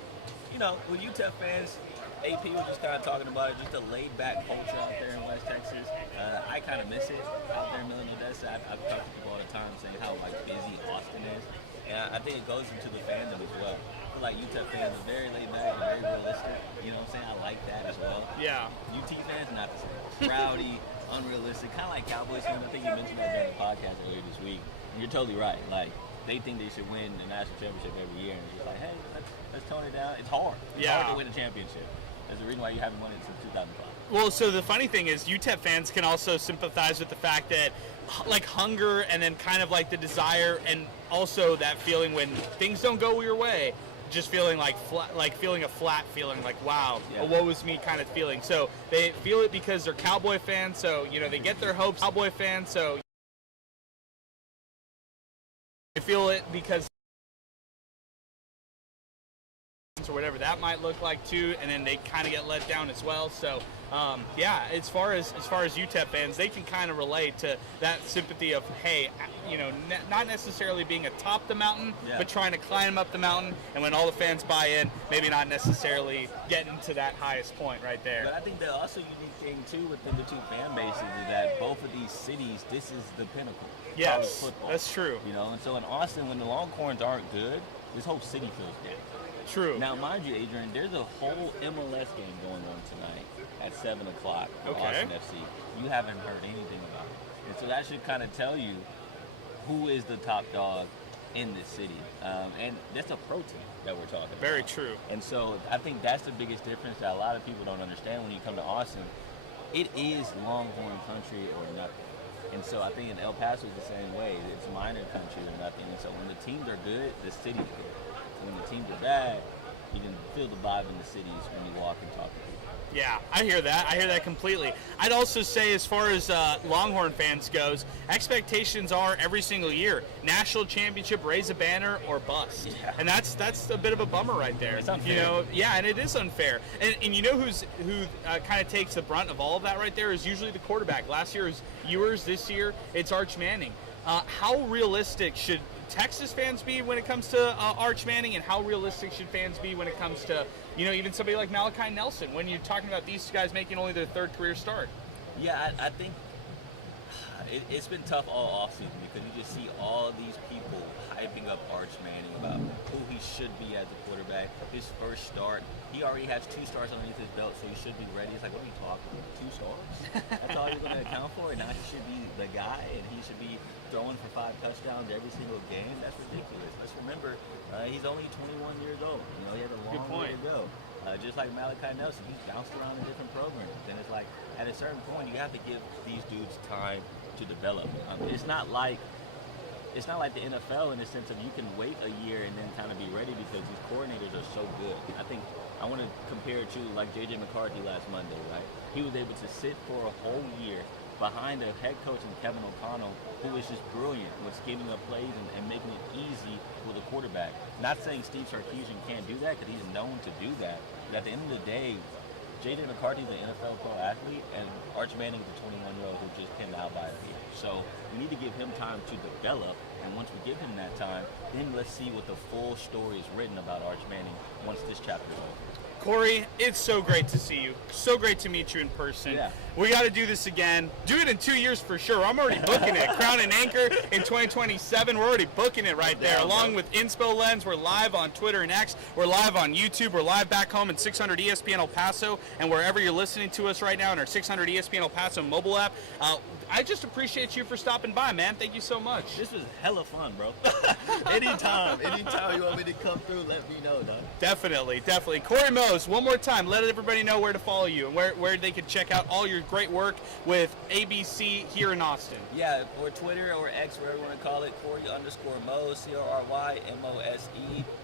with UTEP fans, AP was just kind of talking about it, just a laid-back culture out there in West Texas. I kind of miss it out there in Midland, Odessa. I've talked to people all the time saying how busy Austin is, and I think it goes into the fandom as well. I feel like UTEP fans are very laid-back and very realistic. You know what I'm saying? I like that as well. Yeah. UT fans, not the same. Rowdy, unrealistic, kind of like Cowboys fans. I think you mentioned that during the podcast earlier this week. And you're totally right. Like, they think they should win the national championship every year, and it's just like, hey, let's tone it down. It's hard. It's hard to win a championship. There's a reason why you haven't won it since 2005. Well, so the funny thing is UTEP fans can also sympathize with the fact that like hunger and then kind of like the desire and also that feeling when things don't go your way, just feeling like feeling a flat feeling like, wow, a woe is me kind of feeling. So they feel it because they're Cowboy fans, so they get their hopes. Cowboy fans, so they feel it because or whatever that might look like too, and then they kind of get let down as well. So as far as UTEP fans, they can kind of relate to that sympathy of, hey, not necessarily being atop the mountain, but trying to climb up the mountain, and when all the fans buy in, maybe not necessarily getting to that highest point right there. But I think the also unique thing too within the two fan bases is that both of these cities, this is the pinnacle. Yes, football, that's true. And so in Austin, when the Longhorns aren't good, this whole city feels dead. True. Now, mind you, Adrian, there's a whole MLS game going on tonight at 7 o'clock for Austin FC. You haven't heard anything about it. And so that should kind of tell you who is the top dog in this city. And that's a pro team that we're talking about. Very true. And so I think that's the biggest difference that a lot of people don't understand when you come to Austin. It is Longhorn country or nothing. And so I think in El Paso is the same way. It's Miner country or nothing. And so when the teams are good, the city's good. When the teams are bad, you can feel the vibe in the cities when you walk and talk to people. Yeah, I hear that. I hear that completely. I'd also say as far as Longhorn fans goes, expectations are every single year. National championship, raise a banner, or bust. Yeah. And that's a bit of a bummer right there. It's unfair. And it is unfair. And who kind of takes the brunt of all of that right there is usually the quarterback. Last year was Ewers. This year it's Arch Manning. How realistic should Texas fans be when it comes to Arch Manning, and how realistic should fans be when it comes to, even somebody like Malachi Nelson, when you're talking about these guys making only their third career start? Yeah, I think it's been tough all offseason because you just see all these people hyping up Arch Manning about who he should be as a quarterback. His first start, he already has 2 stars underneath his belt, so he should be ready. It's like, what are you talking about? 2 stars? That's all you're going to account for? And now he should be the guy, and he should be throwing for 5 touchdowns every single game. That's ridiculous. Let's remember, he's only 21 years old. He has a long way to go. Just like Malachi Nelson, he's bounced around in different programs. And it's like, at a certain point, you have to give these dudes time to develop. It's not like it's not like the NFL in the sense of you can wait a year and then kind of be ready because these coordinators are so good. I think I want to compare it to like J.J. McCarthy last Monday, right? He was able to sit for a whole year behind a head coach in Kevin O'Connell who was just brilliant with scheming up plays and making it easy with a quarterback. Not saying Steve Sarkisian can't do that because he's known to do that. But at the end of the day, J.J. McCarthy is an NFL pro athlete, and Arch Manning is a 21-year-old who just came out by here. So we need to give him time to develop, and once we give him that time, then let's see what the full story is written about Arch Manning once this chapter is over. Corey, it's so great to see you. So great to meet you in person. Yeah. We got to do this again. Do it in 2 years for sure. I'm already booking it. Crown and Anchor in 2027. We're already booking it right there. Along with Inspo Lens, we're live on Twitter and X. We're live on YouTube. We're live back home at 600 ESPN El Paso. And wherever you're listening to us right now in our 600 ESPN El Paso mobile app, I just appreciate you for stopping by, man. Thank you so much. This was hella fun, bro. Anytime you want me to come through, let me know, dog. Definitely. Corey Mose, one more time, let everybody know where to follow you and where they can check out all your great work with ABC here in Austin. Yeah, or Twitter or X, whatever you want to call it, Corey_Mose, CORYMOSE.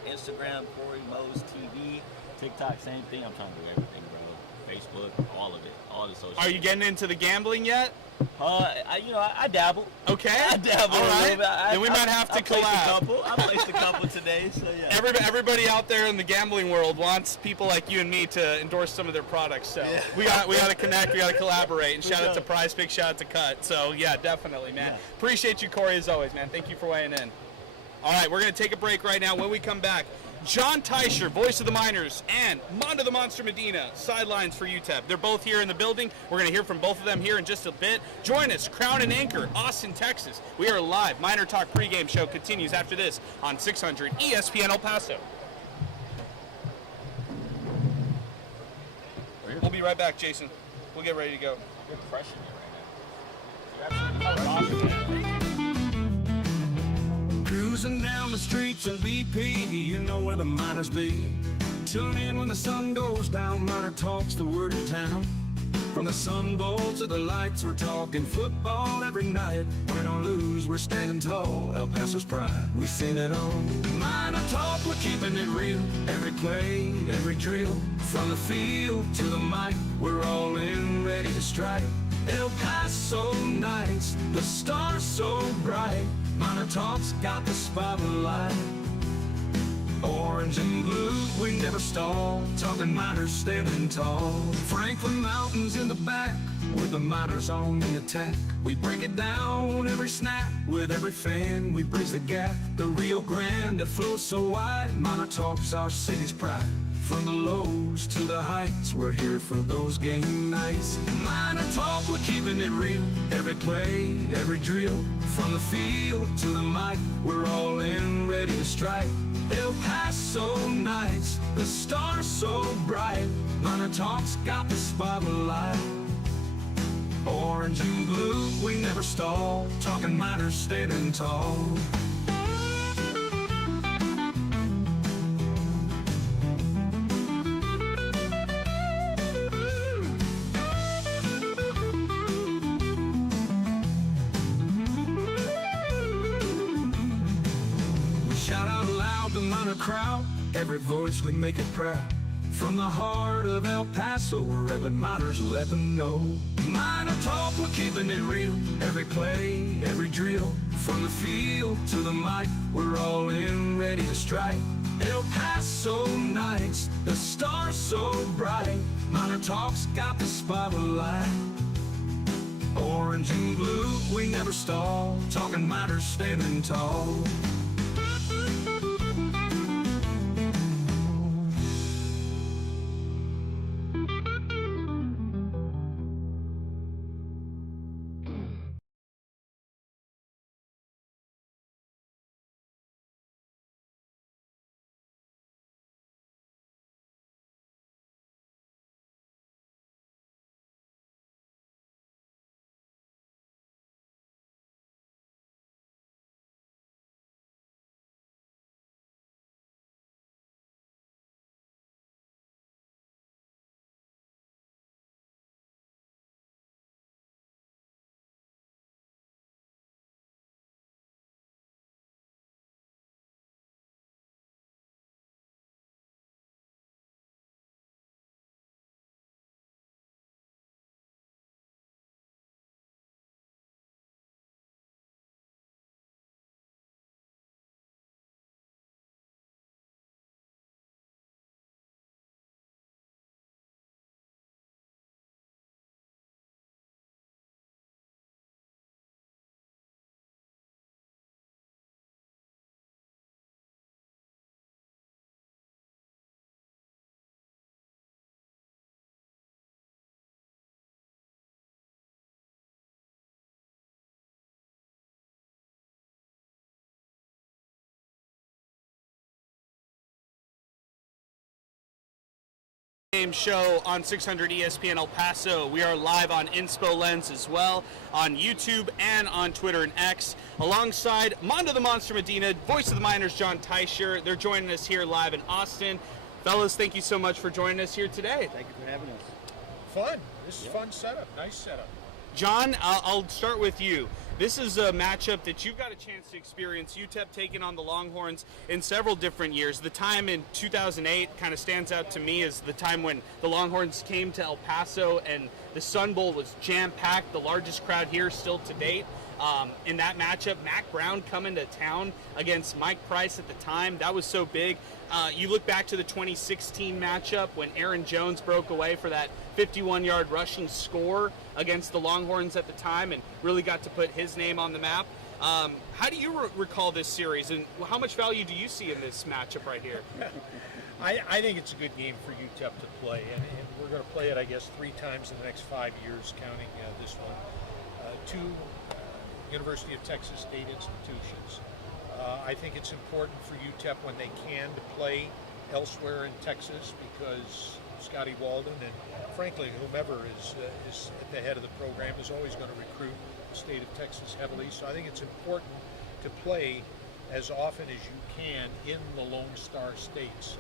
Instagram, Corey Mose TV. TikTok, same thing. I'm trying to do everything, bro. Facebook, all of it, all the social. Are you getting into the gambling yet? I dabble. Okay. I dabble all a right. little bit. Then we might have to collab. I placed a couple today, so yeah. Everybody out there in the gambling world wants people like you and me to endorse some of their products. So Yeah. we got to connect. We got to collaborate. And shout out to Prize Pick. Shout out to Cut. So yeah, definitely, man. Yeah. Appreciate you, Corey, as always, man. Thank you for weighing in. All right, we're gonna take a break right now. When we come back, John Teicher, voice of the Miners, and Mondo the Monster Medina, sidelines for UTEP. They're both here in the building. We're going to hear from both of them here in just a bit. Join us, Crown and Anchor, Austin, Texas. We are live. MinerTalk pregame show continues after this on 600 ESPN El Paso. We'll be right back, Jason. We'll get ready to go. You're crushing it right now. That was awesome, man. Cruising down the streets of BP, you know where the Miners be. Tune in when the sun goes down, MinerTalk's the word of town. From the Sun Bowl to the lights, we're talking football every night. Win or lose, we're standing tall, El Paso's pride, we've seen it all. MinerTalk, we're keeping it real, every play, every drill. From the field to the mic, we're all in, ready to strike. El Paso nights, the stars so bright. MinerTalk's got the spotlight. Orange and blue, we never stall. Talking Miners standing tall. Franklin Mountains in the back, with the Miners on the attack. We break it down every snap, with every fan we bridge the gap. The Rio Grande that flows so wide, MinerTalk's our city's pride. From the lows to the heights, we're here for those game nights. MinerTalk, we're keeping it real, every play, every drill. From the field to the mic, we're all in, ready to strike. El Paso nights, the stars so bright. MinerTalk's got the spotlight. Orange and blue, we never stall. Talking Miners standing tall. Crowd, every voice we make it proud. From the heart of El Paso, wherever Miners let them know. MinerTalk, we're keeping it real, every play, every drill. From the field to the mic, we're all in, ready to strike. El Paso nights, the stars so bright. MinerTalk's got the spotlight. Orange and blue, we never stall. Talking Miners standing tall. Game show on 600 ESPN El Paso. We are live on Inspo Lens as well, on YouTube and on Twitter and X, alongside Mondo the Monster Medina, voice of the Miners, John Teicher. They're joining us here live in Austin. Fellas, thank you so much for joining us here today. Thank you for having us. Fun. This is fun setup. Nice setup. John, I'll start with you. This is a matchup that you've got a chance to experience. UTEP taking on the Longhorns in several different years. The time in 2008 kind of stands out to me as the time when the Longhorns came to El Paso and the Sun Bowl was jam-packed, the largest crowd here still to date. In that matchup, Mac Brown coming to town against Mike Price at the time, that was so big. You look back to the 2016 matchup when Aaron Jones broke away for that 51-yard rushing score against the Longhorns at the time and really got to put his name on the map. How do you recall this series, and how much value do you see in this matchup right here? I think it's a good game for UTEP to play, and we're going to play it, I guess, 3 times in the next 5 years, counting this one. 2 University of Texas state institutions. I think it's important for UTEP when they can to play elsewhere in Texas because Scotty Walden and frankly whomever is at the head of the program is always going to recruit the state of Texas heavily. So I think it's important to play as often as you can in the Lone Star State. So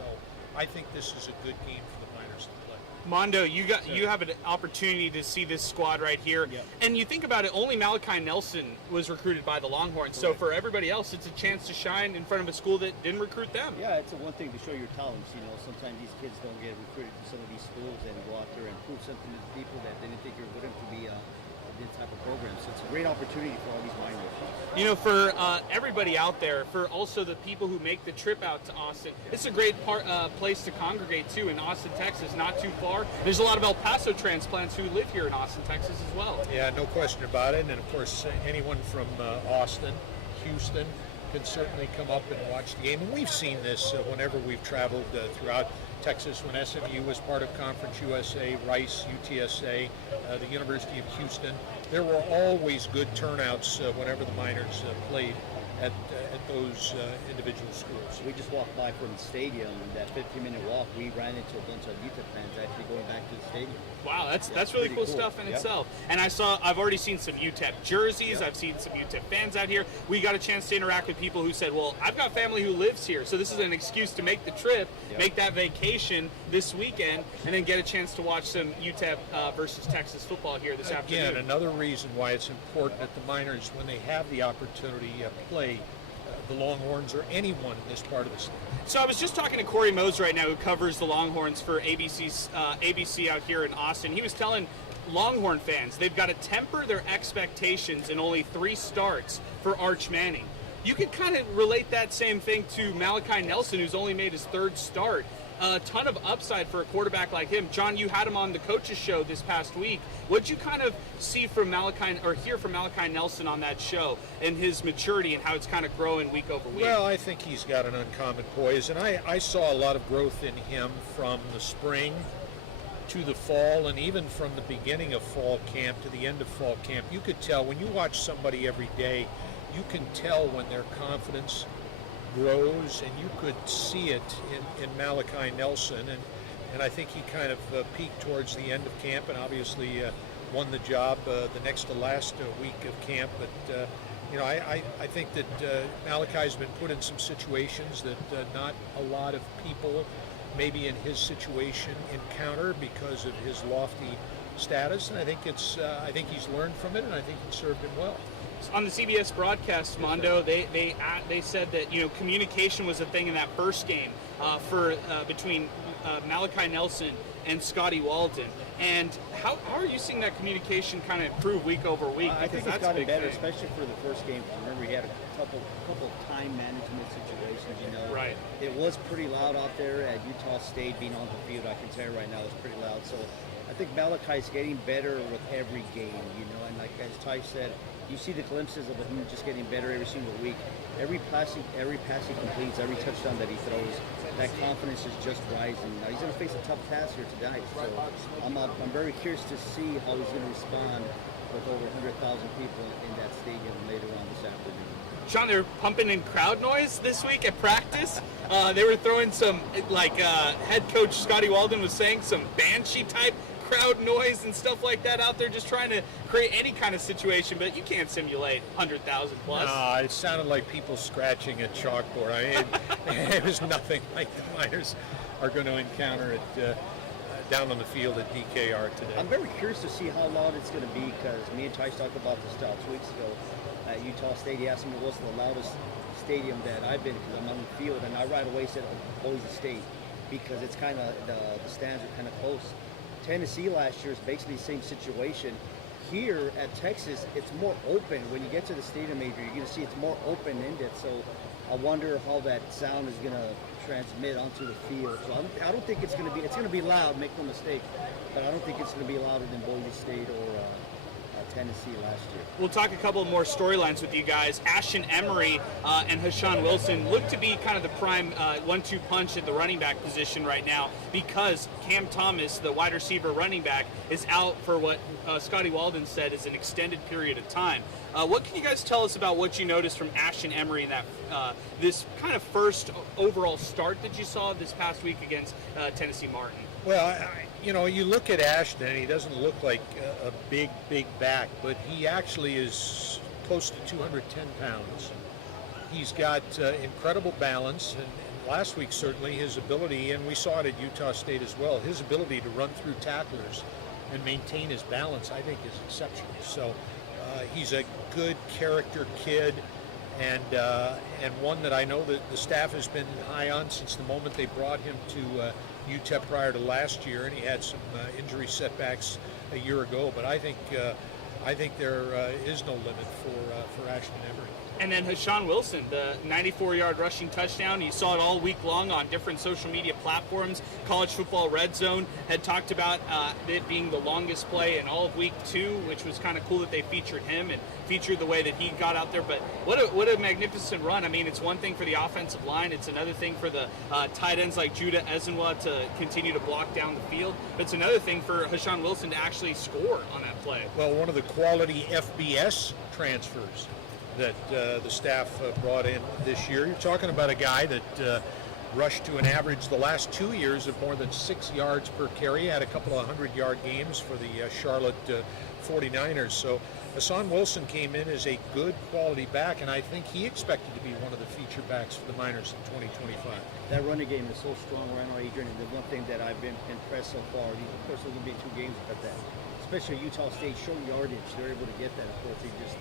I think this is a good game for the Miners to play. Mondo, you have an opportunity to see this squad right here, and you think about it. Only Malachi Nelson was recruited by the Longhorns, so for everybody else, it's a chance to shine in front of a school that didn't recruit them. Yeah, it's one thing to show your talents. You know, sometimes these kids don't get recruited to some of these schools and go out there and prove something to the people that they didn't think you're good enough to be this type of program. So it's a great opportunity for all these minors. You know, for everybody out there, for also the people who make the trip out to Austin, it's a great place to congregate too in Austin, Texas, not too far. There's a lot of El Paso transplants who live here in Austin, Texas as well. Yeah, no question about it. And of course, anyone from Austin, Houston, can certainly come up and watch the game. And we've seen this whenever we've traveled throughout Texas, when SMU was part of Conference USA, Rice, UTSA, the University of Houston. There were always good turnouts whenever the Miners played at those individual schools. We just walked by from the stadium, that 15-minute walk, we ran into a bunch of UTEP fans actually going back to the stadium. Wow, that's really cool stuff in itself. And I've already seen some UTEP jerseys. I've seen some UTEP fans out here. We got a chance to interact with people who said, well, I've got family who lives here, so this is an excuse to make the trip, make that vacation this weekend, and then get a chance to watch some UTEP versus Texas football here this afternoon. Again, another reason why it's important that the Miners, when they have the opportunity, play the Longhorns or anyone in this part of the state. So I was just talking to Corey Mose right now, who covers the Longhorns for ABC out here in Austin. He was telling Longhorn fans they've got to temper their expectations in only 3 starts for Arch Manning. You could kind of relate that same thing to Malachi Nelson, who's only made his 3rd start. A ton of upside for a quarterback like him. John, you had him on the coaches show this past week. What'd you kind of see from Malachi, or hear from Malachi Nelson on that show, and his maturity and how it's kind of growing week over week? Well, I think he's got an uncommon poise, and I saw a lot of growth in him from the spring to the fall, and even from the beginning of fall camp to the end of fall camp. You could tell when you watch somebody every day, you can tell when their confidence grows, and you could see it in Malachi Nelson, and I think he kind of peaked towards the end of camp, and obviously won the job the next to last week of camp. But you know, I think that Malachi's been put in some situations that not a lot of people maybe in his situation encounter because of his lofty status, and I think he's learned from it, and I think it served him well. On the CBS broadcast, Mondo, they said that, you know, communication was a thing in that first game between Malachi Nelson and Scotty Walden. And how are you seeing that communication kind of improve week over week? I think it's gotten better, especially for the first game. Remember, he had a couple time management situations. You know, right? It was pretty loud out there at Utah State. Being on the field, I can tell you right now, it's pretty loud. So I think Malachi's getting better with every game. You know, and like as Ty said, you see the glimpses of him just getting better every single week. Every pass he completes, every touchdown that he throws, that confidence is just rising. Now he's going to face a tough task here tonight, so I'm very curious to see how he's going to respond with over 100,000 people in that stadium later on this afternoon. Sean, they were pumping in crowd noise this week at practice. They were throwing some, head coach Scotty Walden was saying, some banshee-type crowd noise and stuff like that out there, just trying to create any kind of situation, but you can't simulate 100,000 plus. No, it sounded like people scratching a chalkboard. I mean, it was nothing like the Miners are going to encounter it down on the field at DKR today. I'm very curious to see how loud it's going to be, because me and Tice talked about this 2 weeks ago at Utah State. He asked me what's the loudest stadium that I've been, because I'm on the field, and I right away said Boise State, because it's kind of, the stands are kind of close. Tennessee last year is basically the same situation. Here at Texas, it's more open. When you get to the stadium, Adrian, you're going to see it's more open-ended. So I wonder how that sound is going to transmit onto the field. So I don't think it's going to be loud, make no mistake, but I don't think it's going to be louder than Boise State or Tennessee last year. We'll talk a couple more storylines with you guys. Ashton Emery and Hashawn Wilson look to be kind of the prime 1-2 punch at the running back position right now, because Cam Thomas, the wide receiver running back, is out for what Scotty Walden said is an extended period of time. What can you guys tell us about what you noticed from Ashton Emery in that this kind of first overall start that you saw this past week against Tennessee Martin? Well, you look at Ashton, and he doesn't look like a big back, but he actually is close to 210 pounds. He's got incredible balance, and last week certainly his ability, and we saw it at Utah State as well, his ability to run through tacklers and maintain his balance, I think, is exceptional. So he's a good character kid, and one that I know that the staff has been high on since the moment they brought him to UTEP prior to last year, and he had some injury setbacks a year ago. But I think there is no limit for Ashton Emery. And then Hashawn Wilson, the 94-yard rushing touchdown. You saw it all week long on different social media platforms. College Football Red Zone had talked about it being the longest play in all of week 2, which was kind of cool that they featured him and featured the way that he got out there. But what a magnificent run. I mean, it's one thing for the offensive line. It's another thing for the tight ends like Judah Ezenwa to continue to block down the field. But it's another thing for Hashawn Wilson to actually score on that play. Well, one of the quality FBS transfers that the staff brought in this year. You're talking about a guy that rushed to an average the last 2 years of more than 6 yards per carry. Had a couple of 100-yard games for the Charlotte 49ers. So Hashawn Wilson came in as a good quality back, and I think he expected to be one of the feature backs for the Miners in 2025. That running game is so strong right now, Adrian, and the one thing that I've been impressed so far, of course there's going to be 2 games at that, especially Utah State, short yardage, they're able to get that. Of course, they just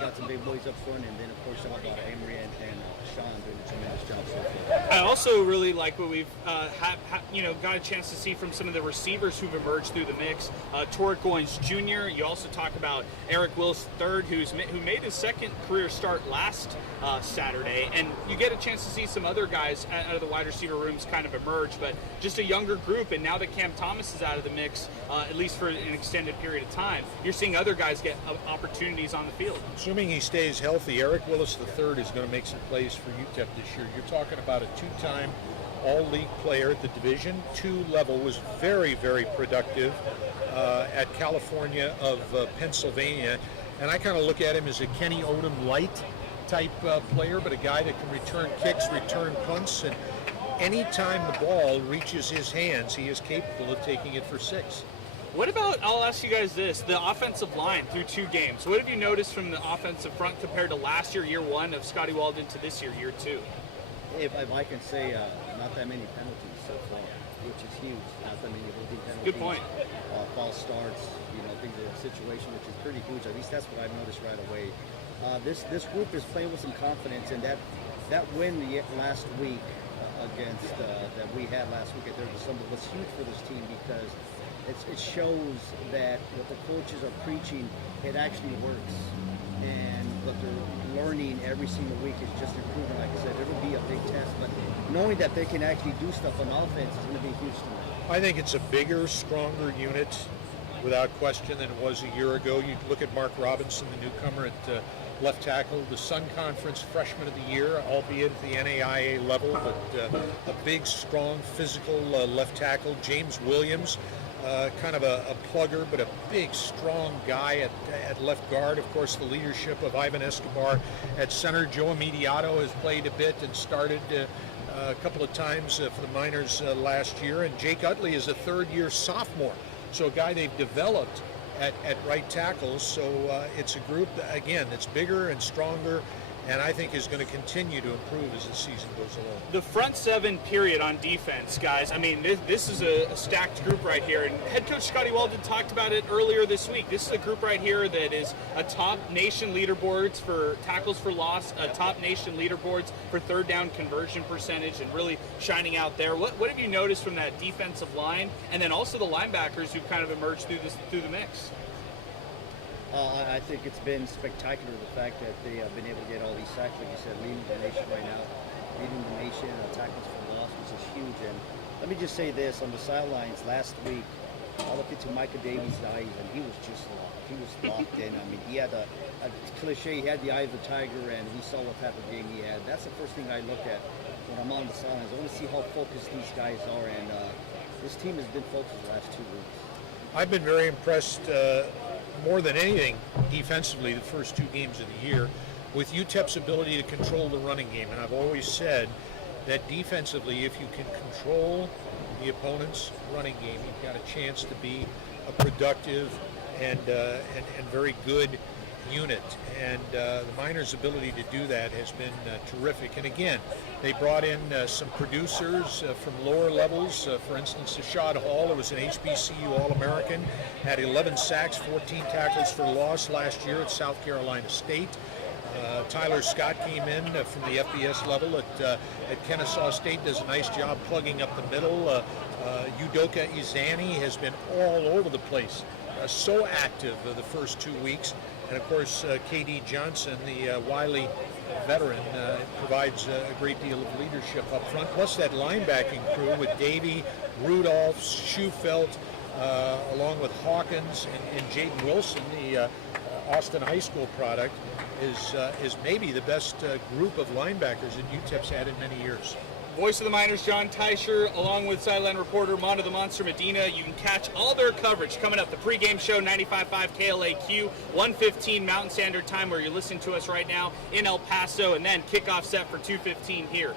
got some big boys up front, and then of course all about Emery and Sean doing a tremendous job so far. I also really like what we've got a chance to see from some of the receivers who've emerged through the mix. Torrick Goins Jr. You also talk about Eric Wills III, who made his second career start last Saturday, and you get a chance to see some other guys out of the wide receiver rooms kind of emerge, but just a younger group. And now that Cam Thomas is out of the mix, at least for an extended period of time, you're seeing other guys get opportunities on the field. Assuming he stays healthy, Eric Willis III is going to make some plays for UTEP this year. You're talking about a 2-time all-league player at the Division II level, was very productive at California of Pennsylvania, and I kind of look at him as a Kenny Odom light type player, but a guy that can return kicks, return punts, and anytime the ball reaches his hands, he is capable of taking it for 6. What about, I'll ask you guys this, the offensive line through 2 games. What have you noticed from the offensive front compared to last year 1 of Scotty Walden to this year 2? If I can say, not that many penalties so far, which is huge. Not that many holding penalties. Good point. False starts, things of the situation, which is pretty huge. At least that's what I've noticed right away. This group is playing with some confidence, and that win last week against that we had last week at Derby December was huge for this team, because it shows that what the coaches are preaching, it actually works. And what they're learning every single week is just improving. Like I said, it'll be a big test, but knowing that they can actually do stuff on offense is going to be huge to them. I think it's a bigger, stronger unit, without question, than it was a year ago. You look at Mark Robinson, the newcomer at left tackle, the Sun Conference Freshman of the Year, albeit at the NAIA level, but a big, strong, physical left tackle. James Williams, kind of a plugger, but a big, strong guy at left guard. Of course, the leadership of Ivan Escobar at center. Joe Immediato has played a bit and started a couple of times for the Miners last year. And Jake Utley is a third-year sophomore, so a guy they've developed at right tackle. So it's a group, again, that's bigger and stronger, and I think is going to continue to improve as the season goes along. The front seven period on defense, guys, I mean, this is a stacked group right here. And head coach Scotty Walden talked about it earlier this week. This is a group right here that is a top nation leaderboards for tackles for loss, a top nation leaderboards for third down conversion percentage, and really shining out there. What have you noticed from that defensive line, and then also the linebackers who've kind of emerged through the mix? I think it's been spectacular, the fact that they have been able to get all these sacks, like you said, leading the nation right now, leading the nation, tackles for loss, which is huge. And let me just say this, on the sidelines last week, I looked into Micah Davies' eyes, and he was just locked. He was locked in. I mean, he had a cliche, he had the eye of the tiger, and we saw what type of game he had. That's the first thing I look at when I'm on the sidelines. I want to see how focused these guys are, and this team has been focused the last 2 weeks. I've been very impressed more than anything defensively the first 2 games of the year with UTEP's ability to control the running game. And I've always said that defensively, if you can control the opponent's running game, you've got a chance to be a productive and very good unit. And the Miners' ability to do that has been terrific. And again, they brought in some producers from lower levels. For instance, Ashad Hall, who was an HBCU All-American, had 11 sacks, 14 tackles for loss last year at South Carolina State. Tyler Scott came in from the FBS level at Kennesaw State, does a nice job plugging up the middle. Udoka Izani has been all over the place, so active the first 2 weeks. And of course, K.D. Johnson, the Wiley veteran, provides a great deal of leadership up front. Plus that linebacking crew with Davey, Rudolph, Schufelt, along with Hawkins and Jaden Wilson, the Austin High School product, is maybe the best group of linebackers that UTEP's had in many years. Voice of the Miners, John Teicher, along with sideline reporter Mondo the Monster Medina. You can catch all their coverage coming up. The pregame show, 95.5 KLAQ, 1:15 Mountain Standard Time, where you're listening to us right now in El Paso, and then kickoff set for 2:15 here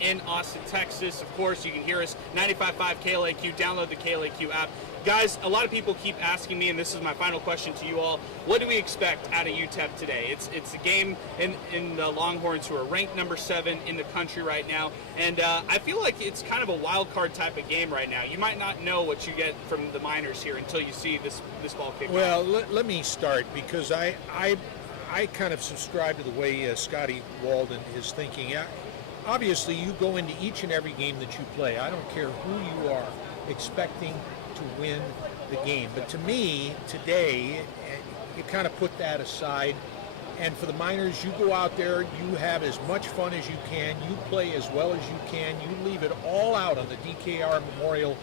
in Austin, Texas. Of course, you can hear us 95.5 KLAQ. Download the KLAQ app. Guys, a lot of people keep asking me, and this is my final question to you all, what do we expect out of UTEP today? It's a game in the Longhorns, who are ranked number 7 in the country right now, and I feel like it's kind of a wild card type of game right now. You might not know what you get from the Miners here until you see this ball kick off. Well, let me start, because I kind of subscribe to the way Scotty Walden is thinking. Obviously, you go into each and every game that you play, I don't care who you are, expecting to win the game. But to me, today, you kind of put that aside. And for the Miners, you go out there, you have as much fun as you can, you play as well as you can, you leave it all out on the DKR Memorial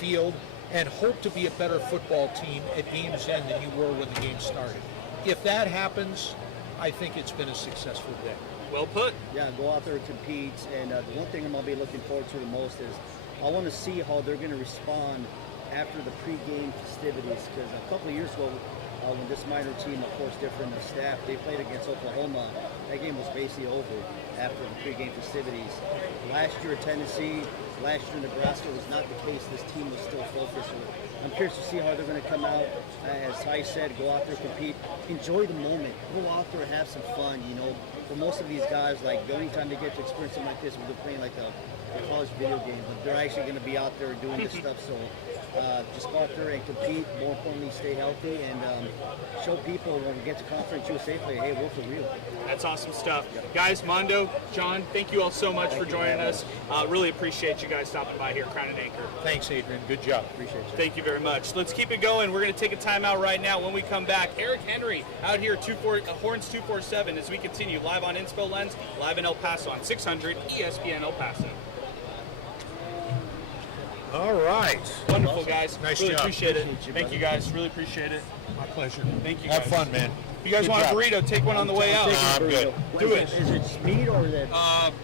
Field, and hope to be a better football team at game's end than you were when the game started. If that happens, I think it's been a successful day. Well put. Yeah, go out there and compete. And the one thing I'm going to be looking forward to the most is I want to see how they're going to respond after the pregame festivities, because a couple of years ago, when this minor team, of course, different staff, they played against Oklahoma. That game was basically over after the pregame festivities. Last year at Tennessee, last year in Nebraska was not the case. This team was still focused. I'm curious to see how they're going to come out. As Ty said, go out there, compete, enjoy the moment, go out there and have some fun. You know, for most of these guys, like the only time they get to experience something like this when they're playing like the college video game, but they're actually going to be out there doing this stuff. So just go out there and compete. More importantly, stay healthy and show people when we get to Conference USA play, hey, we're for real. That's awesome stuff. Guys, Mondo, John, thank you all so much for joining us. Really appreciate you guys stopping by here, Crown and Anchor. Thanks, Adrian. Good job. Appreciate you. Thank you very much. Let's keep it going. We're going to take a timeout right now. When we come back, Eric Henry out here, Horns 247, as we continue live on Inspo Lens, live in El Paso on 600 ESPN El Paso. All right. Wonderful, guys. Nice really job. Appreciate it. Appreciate you, Thank buddy. you, guys. Really appreciate it. My pleasure. Thank you, guys. Have fun, man. If you guys Good want job. a burrito, take one on the way out. I'm good. Do it. Is it meat or is it?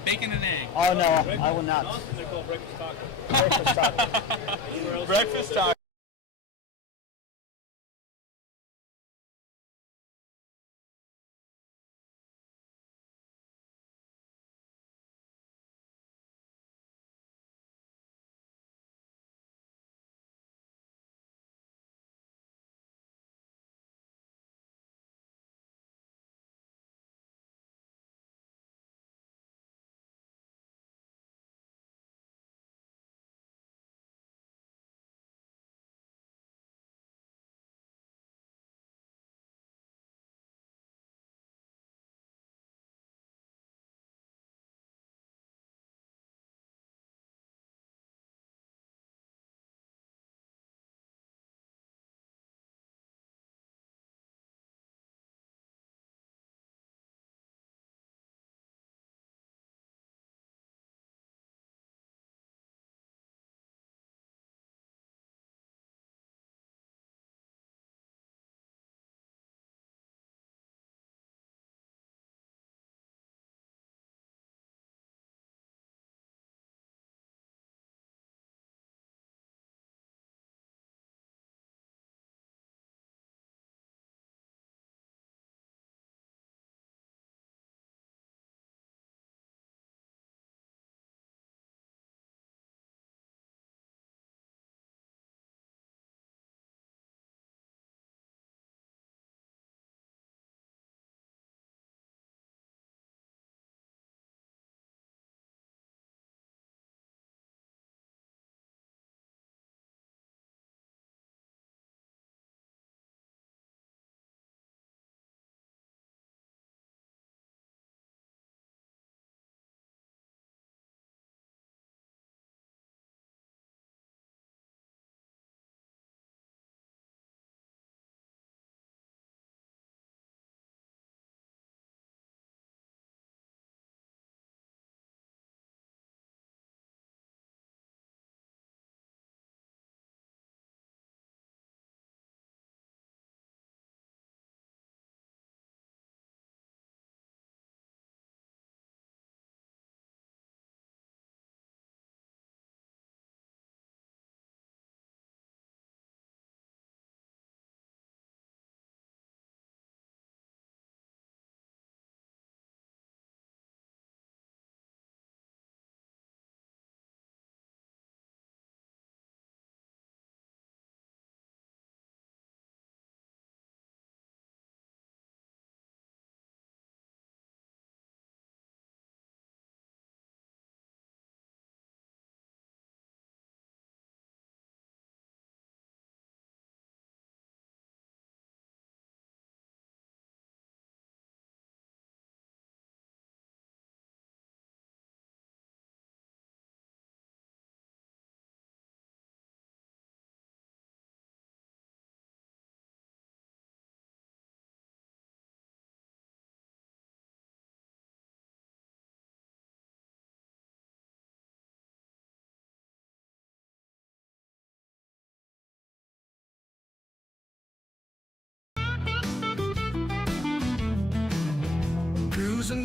Bacon and egg. Oh, no, I will not. They're called breakfast tacos. Breakfast taco. Breakfast taco.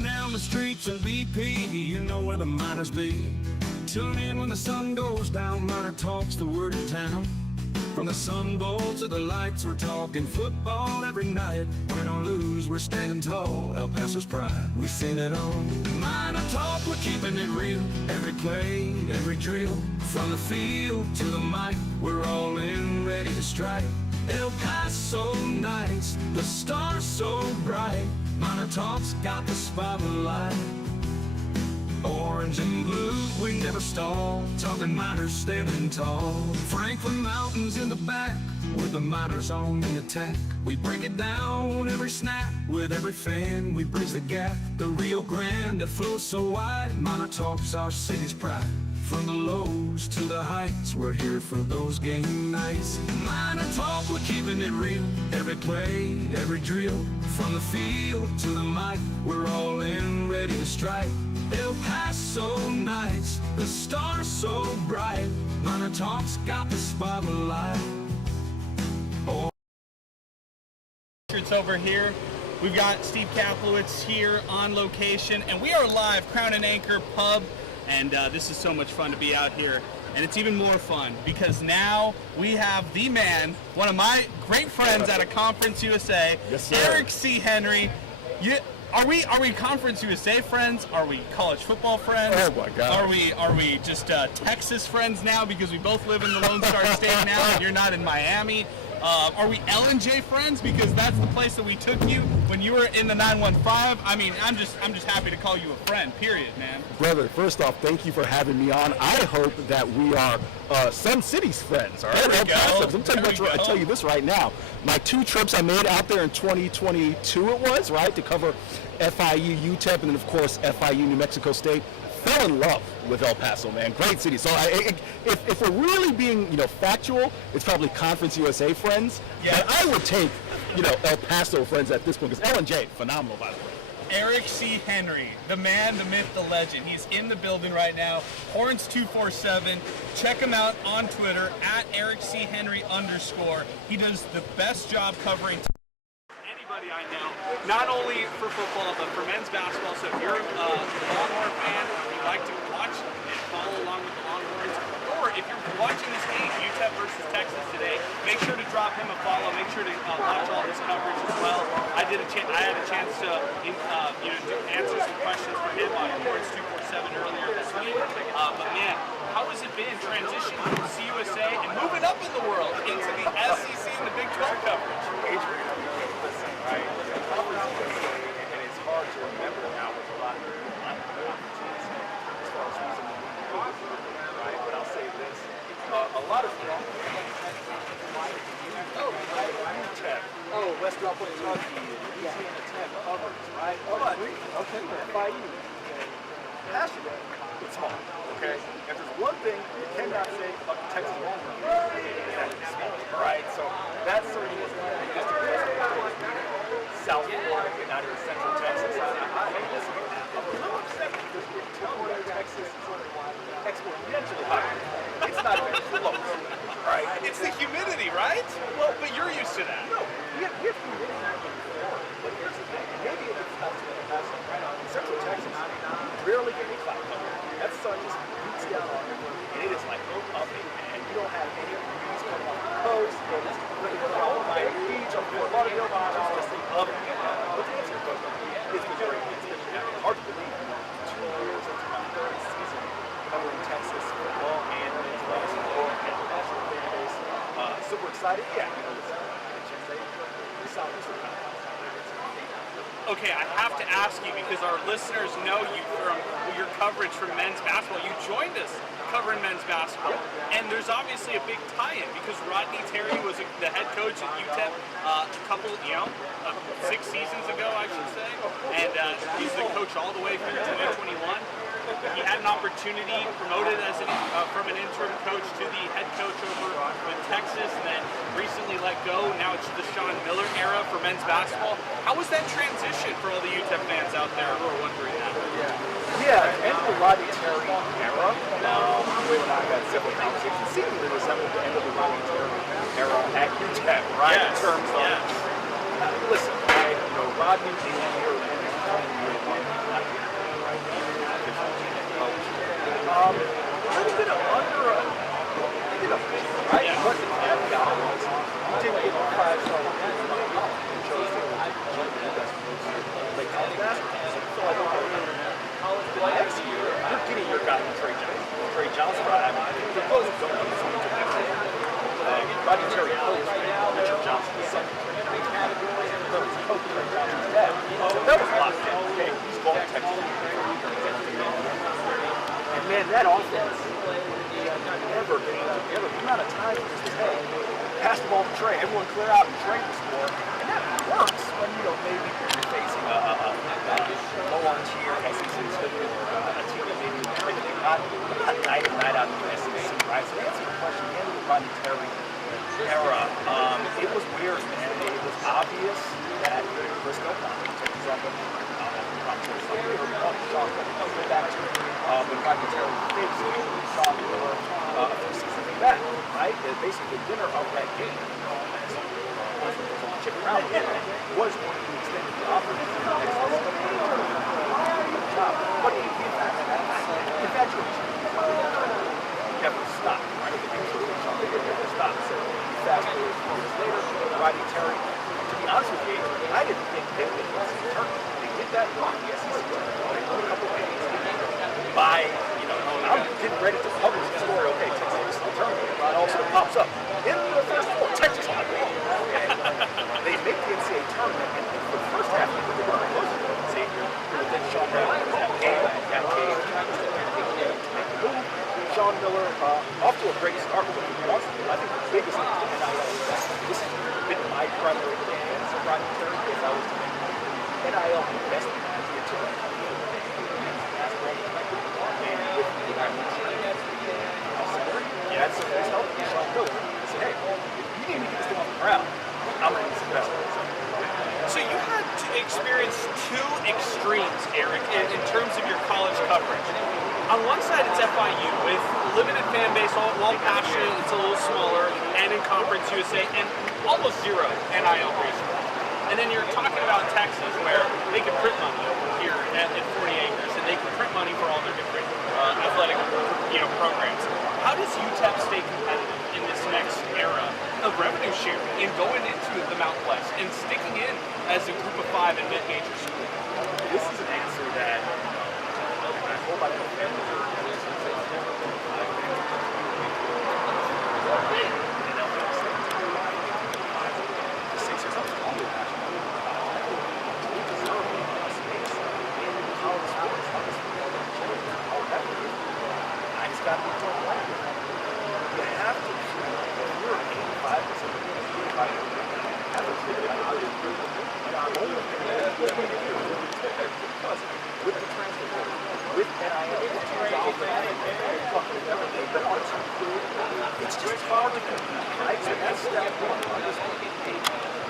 down the streets in BP, you know where the miners be. Tune in when the sun goes down, Miner Talk's the word in town. From the Sun Bowl to the lights, we're talking football every night. Win or lose, we're standing tall, El Paso's pride, we sing it on. Miner Talk, we're keeping it real. Every play, every drill, from the field to the mic, we're all in, ready to strike. El Paso nights, the stars so bright. Miner Talk's got the spotlight. Orange and blue, we never stall. Talking miners standing tall. Franklin Mountains in the back, with the miners on the attack. We break it down every snap, with every fan we bridge the gap. The Rio Grande that flows so wide, Miner Talk's our city's pride. From the lows to the heights, we're here for those game nights. Miner Talk, we're keeping it real. Every play, every drill, from the field to the mic, we're all in, ready to strike. El Paso nights, the stars so bright. Miner Talk's got the spotlight. Oh. It's over here. We've got Steve Kaplowitz here on location, and we are live, Crown and Anchor Pub, and this is so much fun to be out here. And it's even more fun because now we have the man, one of my great friends out of Conference USA, yes, sir. Eric C. Henry. Are we Conference USA friends? Are we college football friends? Oh my God! Are we just Texas friends now because we both live in the Lone Star State now and you're not in Miami? Are we L&J friends because that's the place that we took you when you were in the 915? I mean, I'm just happy to call you a friend. Period, man. Brother, first off, thank you for having me on. I hope that we are Sun City's friends. All right, There we go. I tell you this right now. My 2 trips I made out there in 2022, it was right to cover FIU, UTEP, and then of course FIU, New Mexico State. Fell in love with El Paso, man. Great city. So if we're really being, factual, it's probably Conference USA friends. Yeah. But I would take, El Paso friends at this point because L&J, phenomenal, by the way. Eric C. Henry, the man, the myth, the legend. He's in the building right now. Horns247. Check him out on Twitter at @EricCHenry_. He does the best job covering anybody I know, not only for football, but for men's basketball. So if you're a Longhorn fan, if you like to watch and follow along with the Longhorns, or if you're watching this game, UTEP versus Texas today, make sure to drop him a follow. Make sure to watch all his coverage as well. I had a chance to answer some questions for him on Horns247 earlier this week. But man, how has it been transitioning from CUSA and moving up in the world into the SEC and the Big 12 coverage? Adrian, listen, right? And it's hard to remember now with a lot of conferences as far as who's in the league, right? But I'll say this: a lot of UTEP, West Kentucky, Louisiana Tech covers, right? But FIU, passionate, but small. Okay, if there's one thing you cannot say about the Texas Longhorns, is that it's small. All right, so that certainly is the biggest South Florida, not even Central Texas. Listen, I'm a little upset because we're telling you Texas is exponentially higher. It's not even close. Right? It's the humidity, right? Well, but you're used to that. No, we have humidity before. But here's the thing, maybe it's not so bad. In Central Texas, you rarely get any cloud cover. That sun just beats down on you, and it is like up and you don't have any breeze coming off the coast. It's really all by the beach or Fort Lauderdale, it's just up. But the answer is it's been great. It's hard to believe. 2 years into my third season covering Texas football and men's basketball and the national fan base. Super excited. Yeah, Okay, I have to ask you because our listeners know you from your coverage from men's basketball. You joined us covering men's basketball, and there's obviously a big tie-in because Rodney Terry was the head coach at UTEP a couple, 6 seasons ago, I should say, and he's the coach all the way through 2021. He had an opportunity promoted as from an interim coach to the head coach over with Texas, and then recently let go. Now it's the Sean Miller era for men's basketball. How was that transition for all the UTEP fans out there who are wondering that? Yeah, end of the Rodney Terry era. Will and I had several conversations. Seemingly resembled the end of the Rodney Terry era at UTEP, right? Yes, In terms of, listen, Rodney being here in 2021. They did a right? Yeah. But the caveat was, you didn't get 5-star and chose to play college basketball. So I don't know. Next year, you're getting your guy Trey Johnson. Trey Johnson, I mean, for those who don't know, he's going to next year. Rodney Terry coached Richard Johnson's son. He's coach Trey Johnson's dad. So that was locked in. Okay, he's going to Texas. And man, that offense never came together. The amount of time it just was, hey, pass the ball to Trey, everyone clear out and Trey will score. And that works when, maybe you're facing a low-on tier SEC team or a team that maybe they're not night in, night out in the SEC, right? So to answer your question, in the Rodney Terry era, it was weird, man. It was obvious that Briscoe wanted to take his up when Rodney Terry faced Sean Miller a few seasons back, right? Basically, the winner of that game Chip Brown was one who extended the offense to the next level. But congratulations. Never stopped, right? Never stopped. So fast forward 4 years later, Rodney Terry, to be honest with you, I didn't think they would win the SEC tournament. They did that wrong. The SEC tournament. They won a couple of games by, I'm getting ready to publish the story. Okay, Texas is the tournament. It also pops up in the first 4. Texas on the ball. They make the NCAA tournament, and for the first half, they were very close to the NCAA. But then Sean Miller got caged, Sean Miller off to a great start with what he wants to do. I think the biggest thing is this has been my primary defense of Rodney Terry. If I was to make NIL the best thing I did to it. Yeah, it's helping Sean Miller. I said, hey, you need to get this thing off the ground. I'm going to use the best one. So you had to experience 2 extremes, Eric, in terms of your college coverage. On one side, it's FIU with limited fan base, all passionate, it's a little smaller, and in Conference USA, and almost zero NIL resources. And then you're talking about Texas, where they can print money here at 40 acres, and they can print money for all their different athletic, programs. How does UTEP stay competitive in this next era of revenue sharing and going into the Mountain West and sticking in as a group of 5 in mid-major school? This is an answer that I hope I don't have to got to be told right. You have to treat, if you're 85% with the transfer portal, with NIL, it's just hard to compete, right? So that's step 1.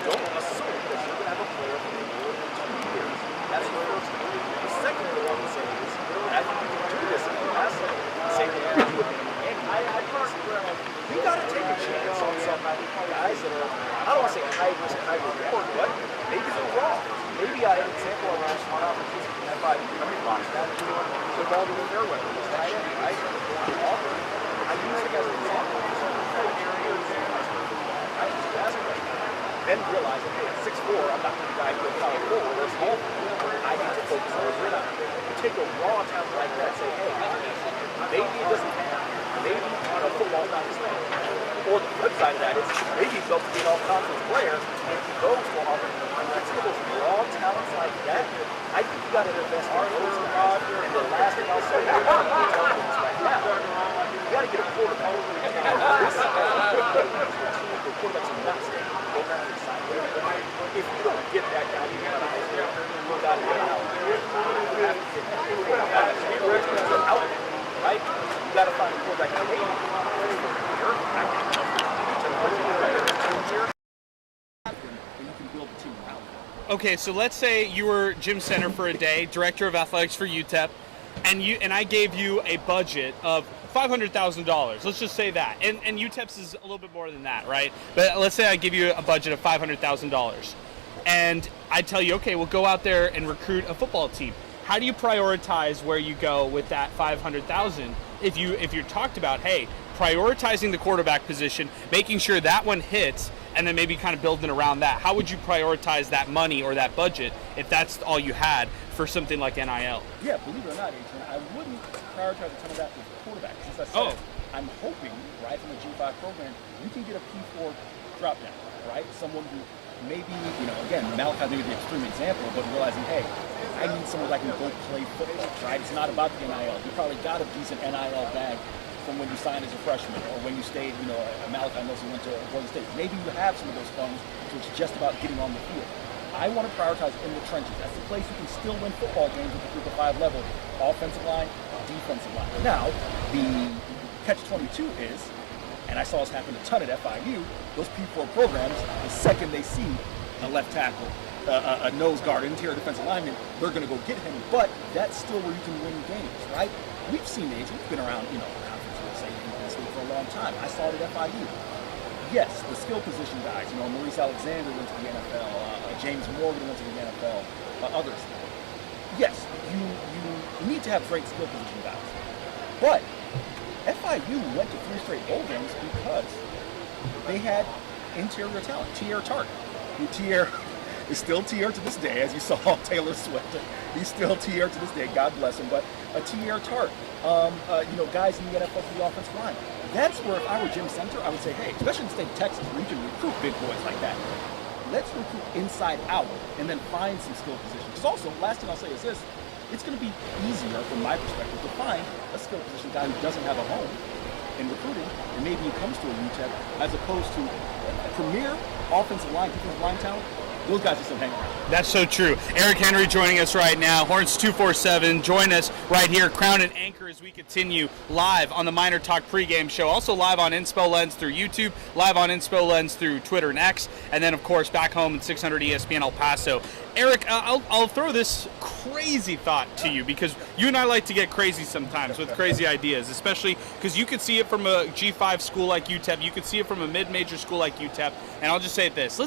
Don't assume that you're going to have a player for more than 2 years. That's the first thing. The second thing I would say is, I think you can do this in the past. Say that you got to take a chance on some guys that are, I don't want to say high risk, high reward, but maybe they're wrong. Maybe I have an example around smart opportunities from that 5 years box that the ball to the fairway. I use it as an example. Then realize, okay, at 6'4", I'm not going to dive to a power forward or small. I need to focus on the gridiron. You take a raw talent like that and say, hey, maybe it doesn't happen. Maybe football's not his thing. Or the flip side of that is maybe he's built to be an all-conference player, and if he goes to Auburn, some of those raw talents like that, I think you got to invest in those guys. And the last thing I'll say is right now, you got to get a quarterback. The quarterback's not staying. If you don't get that guy, you got to get out. Right? You got to find a quarterback. Okay, so let's say you were gym center for a day, director of athletics for UTEP, and I gave you a budget of $500,000. Let's just say that. And UTEP's is a little bit more than that, right? But let's say I give you a budget of $500,000. And I tell you, okay, we'll go out there and recruit a football team. how do you prioritize where you go with that 500,000? If you're talked about, hey, prioritizing the quarterback position, making sure that one hits, and then maybe kind of building around that. How would you prioritize that money or that budget if that's all you had for something like NIL? Yeah, believe it or not, Adrian, I wouldn't prioritize a ton of that with quarterbacks. Since I said, I'm hoping, right, from the G5 program, you can get a P4 drop down, right? Someone who maybe, again, Malachi may be the extreme example, but realizing, hey, I need someone that can go play football, right? It's not about the NIL. You probably got a decent NIL bag from when you signed as a freshman or when you stayed, Malachi mostly went to Oregon State. Maybe you have some of those funds, so it's just about getting on the field. I want to prioritize in the trenches. That's the place you can still win football games at the 3-5 level. Offensive line, defensive line. Now, the catch-22 is, and I saw this happen a ton at FIU, those P4 programs, the second they see a left tackle, a nose guard, interior defensive lineman, they're going to go get him. But that's still where you can win games, right? We've seen Adrian, we've been around, conference USA in this league for a long time. I saw it at FIU. Yes, the skill position guys, Maurice Alexander went to the NFL, James Morgan went to the NFL, others. Yes, you need to have great skill position guys. But FIU went to 3 straight bowl games because they had interior talent. Tier Tart, who is still Tier to this day, as you saw Taylor Swift. He's still Tier to this day, God bless him. But a Tier Tart, guys in the NFL for the offensive line. That's where if I were Jim Center, I would say, hey, especially in the state of Texas, where you can recruit big boys like that. Let's recruit inside out and then find some skill positions. Because also, last thing I'll say is this, it's going to be easier from my perspective to find a skill position guy who doesn't have a home in recruiting, and maybe he comes to a UTEP, as opposed to a premier offensive line, defensive line talent. Those guys are still hanging around. That's so true. Eric Henry joining us right now. Horns 247. Join us right here, Crown and Anchor, as we continue live on the MinerTalk pregame show. Also live on Inspo Lens through YouTube, live on Inspo Lens through Twitter and X, and then, of course, back home at 600 ESPN El Paso. Eric, I'll throw this crazy thought to you, because you and I like to get crazy sometimes with crazy ideas, especially because you could see it from a G5 school like UTEP. You could see it from a mid-major school like UTEP. And I'll just say this.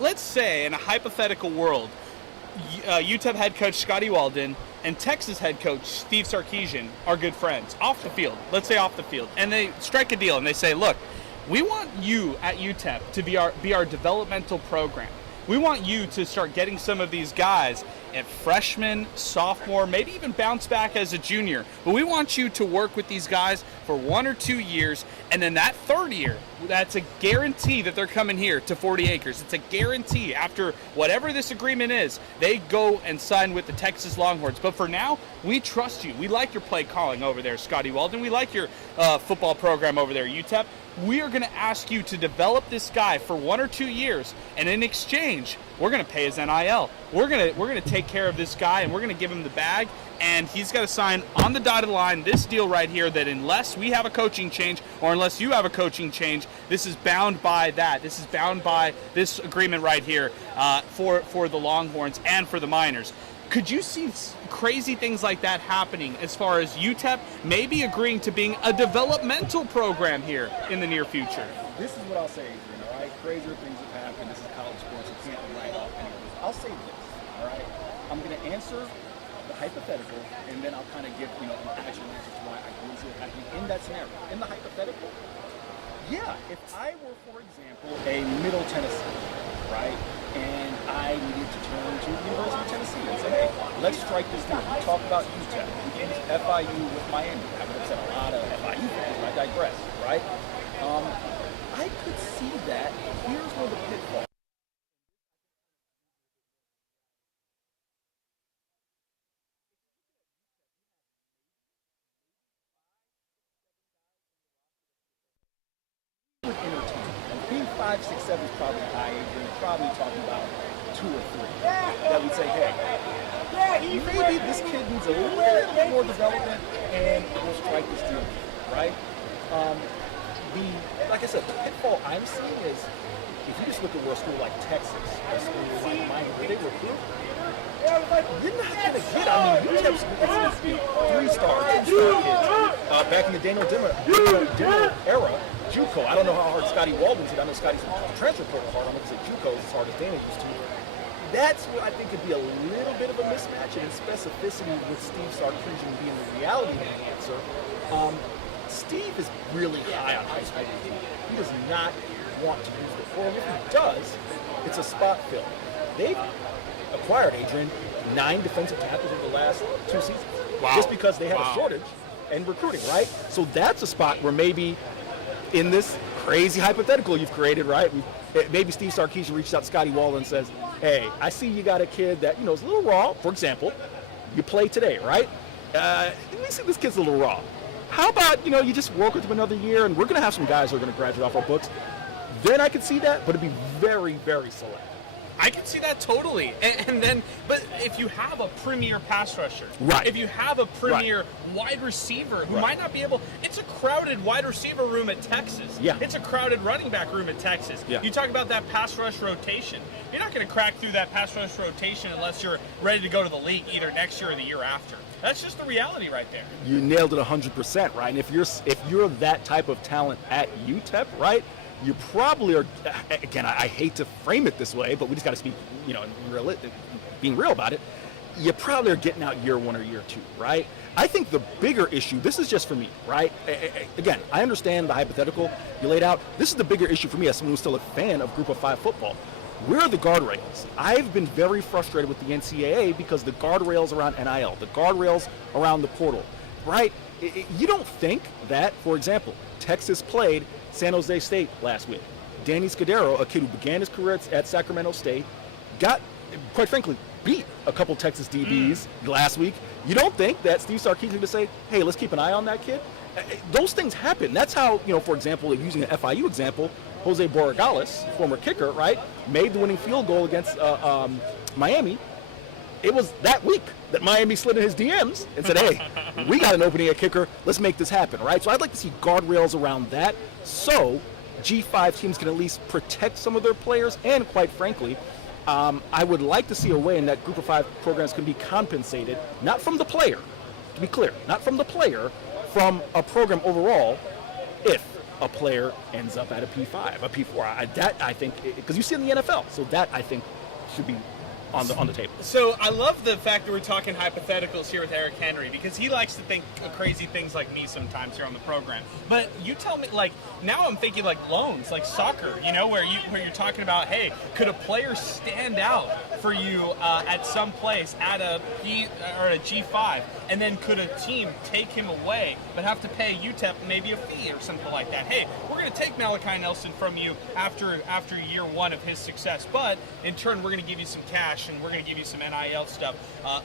Let's say in a hypothetical world, UTEP head coach Scotty Walden and Texas head coach Steve Sarkisian are good friends off the field. Let's say off the field. And they strike a deal and they say, look, we want you at UTEP to be our developmental program. We want you to start getting some of these guys at freshman, sophomore, maybe even bounce back as a junior. But we want you to work with these guys for 1 or 2 years, and then that third year, that's a guarantee that they're coming here to 40 acres. It's a guarantee. After whatever this agreement is, they go and sign with the Texas Longhorns. But for now, we trust you. We like your play calling over there, Scotty Walden. We like your football program over there, UTEP. We are going to ask you to develop this guy for 1 or 2 years, and in exchange, we're going to pay his NIL. We're going to take care of this guy, and we're going to give him the bag, and he's got to sign on the dotted line this deal right here, that unless we have a coaching change or unless you have a coaching change, this is bound by that. This is bound by this agreement right here for the Longhorns and for the Miners. Could you see crazy things like that happening as far as UTEP maybe agreeing to being a developmental program here in the near future? This is what I'll say, Adrian, all right? Crazier things have happened. This is college sports. You can't write off any of this. I'll say this, all right? I'm going to answer the hypothetical, and then I'll kind of give, an actual answer to why I can see it happening in that scenario. In the hypothetical, yeah, if I were, for example, a Middle Tennessee, right, and I needed to turn to the University of Tennessee and say, hey, let's strike this deal. We talk about UTEP. We get FIU with Miami. I would upset a lot of FIU fans, but I digress, right? I could see that. Here's where the pitfall. Being 5, 6, 7 is probably high. You're probably talking about 2 or 3 that would say, hey, maybe this kid needs a little bit more development, and we'll strike this deal, right? Like I said, the pitfall I'm seeing is, if you just look at where a school like Texas, a school like Miami, where they recruit, you're not going to get, UTEP's 3-star, 2-star kids. Back in the Daniel Dimmer era, JUCO, I don't know how hard Scotty Walden's hit. I know Scotty's transfer portal hard. I'm going to say JUCO is as hard as Daniel used to. that's where I think could be a little bit of a mismatch, and in specificity with Steve Sarkisian being the reality enhancer. Steve is really high on high school. He does not want to use the forum. If he does, it's a spot fill. They've acquired, Adrian, 9 defensive tackles over the last 2 seasons. Wow. Just because they had a shortage in recruiting, right? So that's a spot where maybe in this crazy hypothetical you've created, right? Maybe Steve Sarkisian reaches out to Scotty Waller and says, hey, I see you got a kid that, is a little raw. For example, you play today, right? We see this kid's a little raw. How about, you just work with him another year, and we're going to have some guys who are going to graduate off our books. Then I could see that, but it'd be very, very select. I can see that totally. And then, but if you have a premier pass rusher, right. If you have a premier wide receiver who might not be able, it's a crowded wide receiver room at Texas. Yeah. It's a crowded running back room at Texas. Yeah. You talk about that pass rush rotation. You're not going to crack through that pass rush rotation unless you're ready to go to the league either next year or the year after. That's just the reality right there. You nailed it 100%, right? And if you're that type of talent at UTEP, right? You probably are, again, I hate to frame it this way, but we just got to speak, being real about it. You probably are getting out year 1 or year 2, right? I think the bigger issue, this is just for me, right? Again, I understand the hypothetical you laid out. This is the bigger issue for me as someone who's still a fan of Group of 5 football. Where are the guardrails? I've been very frustrated with the NCAA because the guardrails around NIL, the guardrails around the portal, right? You don't think that, for example, Texas played San Jose State last week. Danny Scudero, a kid who began his career at Sacramento State, got, quite frankly, beat a couple Texas DBs last week. You don't think that Steve Sarkisian is going to say, hey, let's keep an eye on that kid? Those things happen. That's how, for example, using an FIU example, Jose Borregales, former kicker, right, made the winning field goal against Miami. It was that week that Miami slid in his DMs and said, hey, we got an opening at kicker. Let's make this happen, right? So I'd like to see guardrails around that so G5 teams can at least protect some of their players. And quite frankly, I would like to see a way in that Group of 5 programs can be compensated, not from the player, to be clear, not from the player, from a program overall, if a player ends up at a P5, a P4. That I think, because you see in the NFL, so that I think should be on the table. So I love the fact that we're talking hypotheticals here with Eric Henry because he likes to think crazy things like me sometimes here on the program. But you tell me, now I'm thinking like loans, like soccer, where you're talking about, hey, could a player stand out for you at some place at a P or a G5, and then could a team take him away but have to pay UTEP maybe a fee or something like that? Hey, we're going to take Malachi Nelson from you after year 1 of his success, but in turn we're going to give you some cash and we're going to give you some NIL stuff.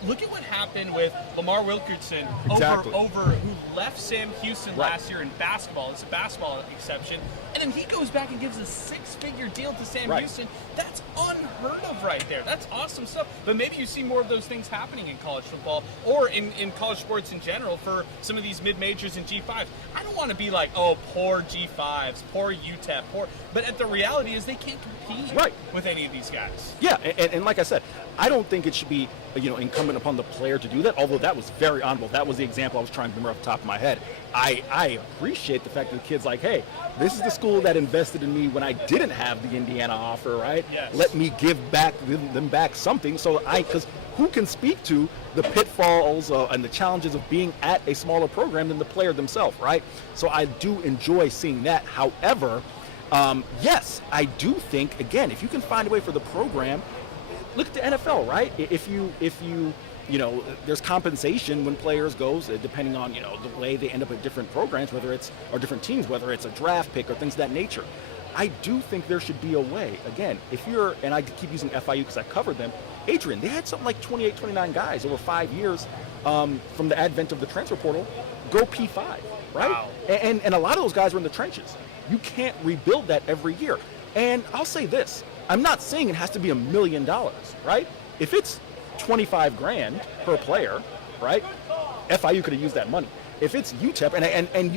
Look at what happened with Lamar Wilkerson over who left Sam Houston last year in basketball. It's a basketball exception. And then he goes back and gives a 6-figure deal to Sam Houston. That's unheard of right there. That's awesome stuff. But maybe you see more of those things happening in college football or in college sports in general for some of these mid-majors and G5s. I don't want to be like, oh, poor G5s, poor UTEP, but the reality is they can't compete with any of these guys. Yeah, and like I said, I don't think it should be incumbent upon the player to do that, although that was very honorable. That was the example I was trying to remember off the top of my head. I appreciate the fact that the kid's like, hey, this is the school that invested in me when I didn't have the Indiana offer, right? Yes. Let me give them back something. So because who can speak to the pitfalls and the challenges of being at a smaller program than the player themselves, right? So I do enjoy seeing that. However, yes, I do think, again, if you can find a way for the program, look at the NFL, right? If you there's compensation when players goes, depending on, the way they end up at different programs, or different teams, whether it's a draft pick or things of that nature. I do think there should be a way. Again, and I keep using FIU because I covered them, Adrian, they had something like 28, 29 guys over 5 years from the advent of the transfer portal go P5, right? Wow. And a lot of those guys were in the trenches. You can't rebuild that every year. And I'll say this, I'm not saying it has to be $1 million, right? If it's $25,000 per player, right? FIU could have used that money. If it's UTEP,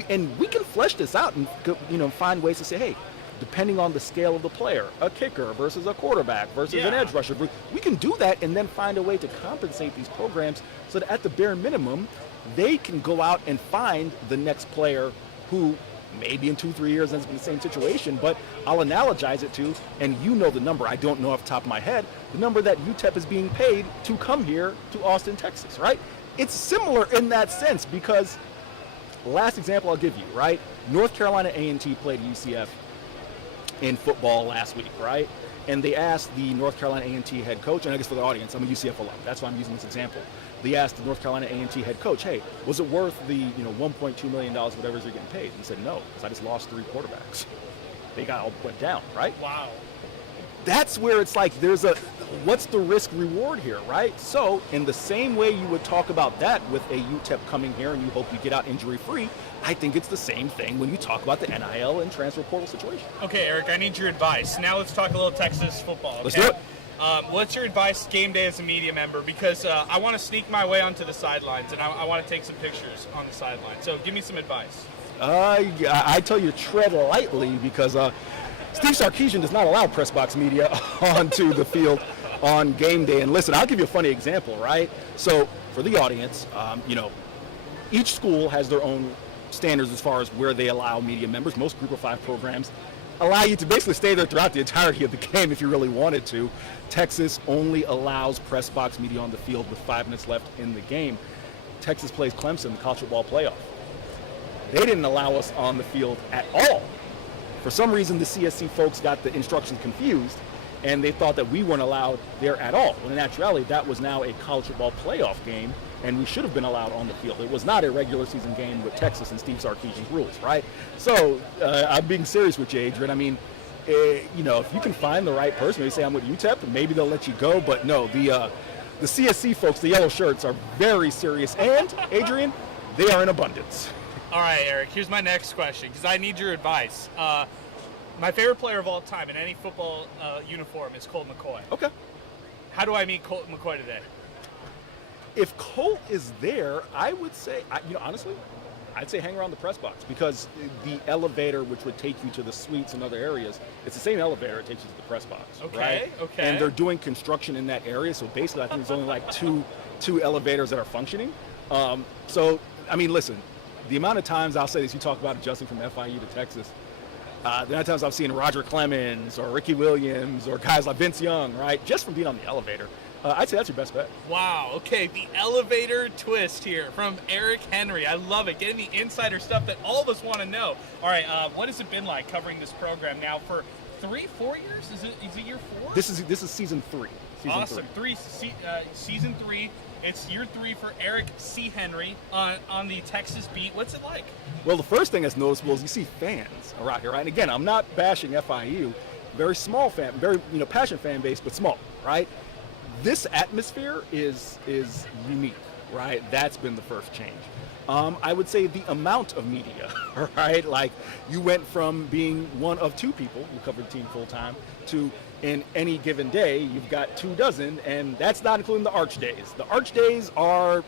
and we can flesh this out and find ways to say, hey, depending on the scale of the player, a kicker versus a quarterback versus an edge rusher, we can do that and then find a way to compensate these programs so that at the bare minimum, they can go out and find the next player who Maybe in 2-3 years it's been the same situation, but I'll analogize it to, and you know the number, I don't know off the top of my head, the number that UTEP is being paid to come here to Austin, Texas, right? It's similar in that sense because, last example I'll give you, right? North Carolina A&T played UCF in football last week, right? And they asked the North Carolina A&T head coach, and I guess for the audience, I'm a UCF alum, that's why I'm using this example. They asked the North Carolina A&T head coach, hey, was it worth the $1.2 million, whatever you're getting paid? He said, no, because I just lost 3 quarterbacks. They all went down, right? Wow. That's where it's like there's a, what's the risk reward here, right? So in the same way you would talk about that with a UTEP coming here and you hope you get out injury free, I think it's the same thing when you talk about the NIL and transfer portal situation. Okay, Eric, I need your advice. Now let's talk a little Texas football. Okay? Let's do it. What's your advice game day as a media member? Because I want to sneak my way onto the sidelines, and I want to take some pictures on the sideline. So give me some advice. I tell you, tread lightly because Steve Sarkisian does not allow press box media onto the field on game day. And listen, I'll give you a funny example, right? So for the audience, each school has their own standards as far as where they allow media members. Most Group of 5 programs allow you to basically stay there throughout the entirety of the game if you really wanted to. Texas only allows press box media on the field with 5 minutes left in the game. Texas plays Clemson in the college football playoff. They didn't allow us on the field at all. For some reason, the CSC folks got the instructions confused, and they thought that we weren't allowed there at all. When in actuality, that was now a college football playoff game, and we should have been allowed on the field. It was not a regular season game with Texas and Steve Sarkisian's rules, right? So I'm being serious with you, Adrian. I mean, if you can find the right person, maybe say I'm with UTEP, maybe they'll let you go. But no, the CSC folks, the yellow shirts, are very serious. And, Adrian, they are in abundance. All right, Eric, here's my next question, because I need your advice. My favorite player of all time in any football uniform is Colt McCoy. Okay. How do I meet Colt McCoy today? If Colt is there, I would say, honestly, I'd say hang around the press box because the elevator, which would take you to the suites and other areas, it's the same elevator that takes you to the press box. Okay, right? okay. And they're doing construction in that area, so basically I think there's only like two elevators that are functioning. So, I mean, listen, the amount of times I'll say this, you talk about adjusting from FIU to Texas, the amount of times I've seen Roger Clemens or Ricky Williams or guys like Vince Young, right, just from being on the elevator. I'd say that's your best bet. Wow, okay, the elevator twist here from Eric Henry. I love it, getting the insider stuff that all of us want to know. All right, what has it been like covering this program now for 3-4 years? Is it year 4? This is season 3. Awesome, season 3. It's year 3 for Eric C. Henry on the Texas beat. What's it like? Well, the first thing that's noticeable is you see fans around here, right? And again, I'm not bashing FIU. Very small fan, very passionate fan base, but small, right? This atmosphere is unique, right? That's been the first change. I would say the amount of media, right? Like you went from being one of 2 people who covered the team full time to in any given day, you've got 24, and that's not including the Arch Days. The Arch Days are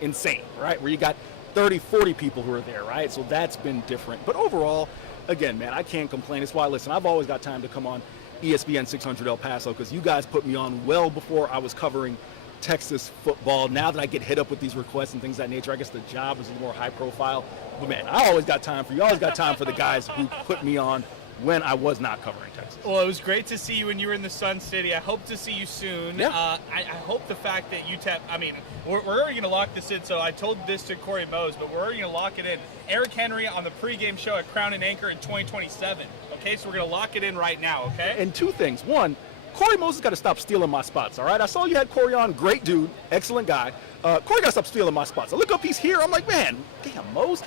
insane, right? Where you got 30, 40 people who are there, right? So that's been different. But overall, again, man, I can't complain. It's why, listen, I've always got time to come on ESPN 600 El Paso because you guys put me on well before I was covering Texas football. Now that I get hit up with these requests and things of that nature, I guess the job is a little more high profile. But man, I always got time for you. I always got time for the guys who put me on when I was not covering Texas. Well, it was great to see you when you were in the Sun City. I hope to see you soon. Yeah. I hope the fact that UTEP, I mean, we're already going to lock this in, so I told this to Corey Mose, but we're already going to lock it in. Eric Henry on the pregame show at Crown and Anchor in 2027. Okay, so we're going to lock it in right now, okay? And 2 things. 1, Corey Mose has got to stop stealing my spots, all right? I saw you had Corey on, great dude, excellent guy. Corey got to stop stealing my spots. I look up, he's here. I'm like, man, damn, Mose.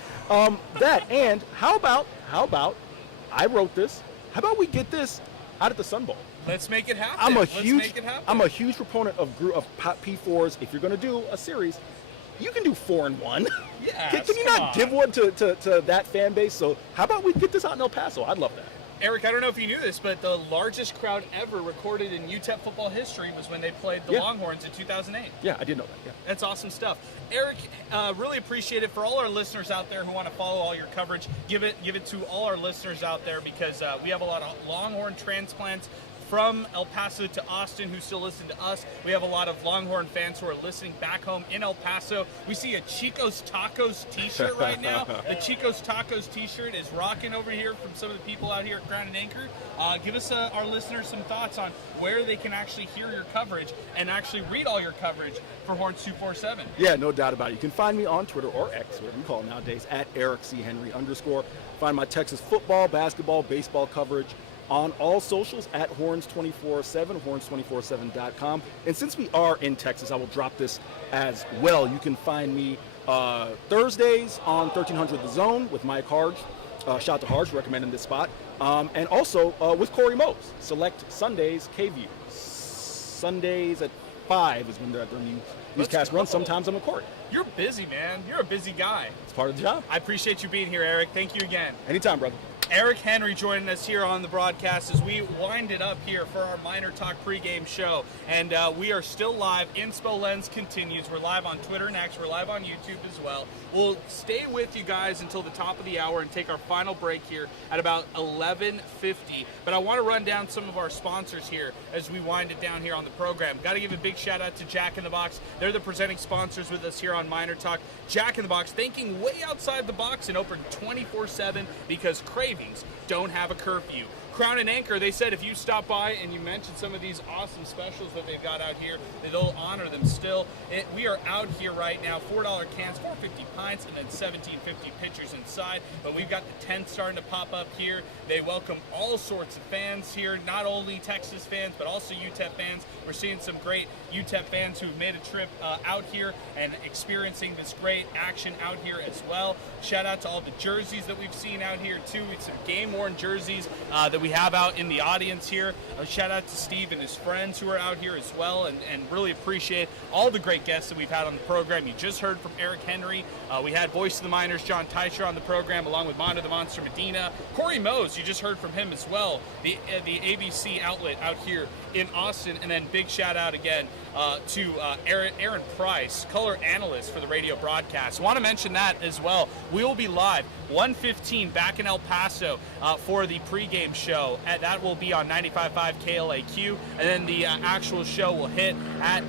That, and how about, I wrote this, how about we get this out at the Sun Bowl? Let's make it happen. I'm a huge proponent of P4s. If you're going to do a series, you can do 4-1. Yeah. Can you not give one to that fan base? So how about we get this out in El Paso? I'd love that. Eric, I don't know if you knew this, but the largest crowd ever recorded in UTEP football history was when they played the Longhorns in 2008. Yeah, I did know that. Yeah. That's awesome stuff. Eric, really appreciate it. For all our listeners out there who want to follow all your coverage, give it to all our listeners out there because we have a lot of Longhorn transplants from El Paso to Austin who still listen to us. We have a lot of Longhorn fans who are listening back home in El Paso. We see a Chico's Tacos t-shirt right now. The Chico's Tacos t-shirt is rocking over here from some of the people out here at Crown and Anchor. Give us, our listeners, some thoughts on where they can actually hear your coverage and actually read all your coverage for Horns 247. Yeah, no doubt about it. You can find me on Twitter or X, whatever you call it nowadays, at @EricCHenry_. Find my Texas football, basketball, baseball coverage on all socials at Horns247, Horns247.com. And since we are in Texas, I will drop this as well. You can find me Thursdays on 1300 The Zone with Mike Harge. Shout out to Harge for recommending this spot. And also with Corey Mose. Select Sundays, KView. Sundays at 5 is when the newscast runs. Sometimes I'm recording. You're busy, man. You're a busy guy. It's part of the job. I appreciate you being here, Eric. Thank you again. Anytime, brother. Eric Henry joining us here on the broadcast as we wind it up here for our MinerTalk pregame show. And we are still live. Inspo Lens continues. We're live on Twitter and X. We're live on YouTube as well. We'll stay with you guys until the top of the hour and take our final break here at about 11:50. But I want to run down some of our sponsors here as we wind it down here on the program. Got to give a big shout out to Jack in the Box. They're the presenting sponsors with us here on MinerTalk. Jack in the Box, thinking way outside the box and open 24/7 because cravings don't have a curfew. Crown and Anchor, they said if you stop by and you mention some of these awesome specials that they've got out here, they'll honor them still. We are out here right now, $4 cans, $4.50 pints, and then $17.50 pitchers inside. But we've got the tent starting to pop up here. They welcome all sorts of fans here, not only Texas fans, but also UTEP fans. We're seeing some great UTEP fans who've made a trip out here and experiencing this great action out here as well. Shout out to all the jerseys that we've seen out here too. It's some game-worn jerseys that we have out in the audience here. Shout out to Steve and his friends who are out here as well, and really appreciate all the great guests that we've had on the program. You just heard from Eric Henry. We had Voice of the Miners, John Teicher, on the program, along with Mondo the Monster Medina. Corey Mose, you just heard from him as well, the ABC outlet out here in Austin. And then big shout out again to Aaron Price, color analyst for the radio broadcast. Want to mention that as well. We will be live 1:15 back in El Paso for the pregame show. That will be on 95.5 KLAQ, and then the actual show will hit at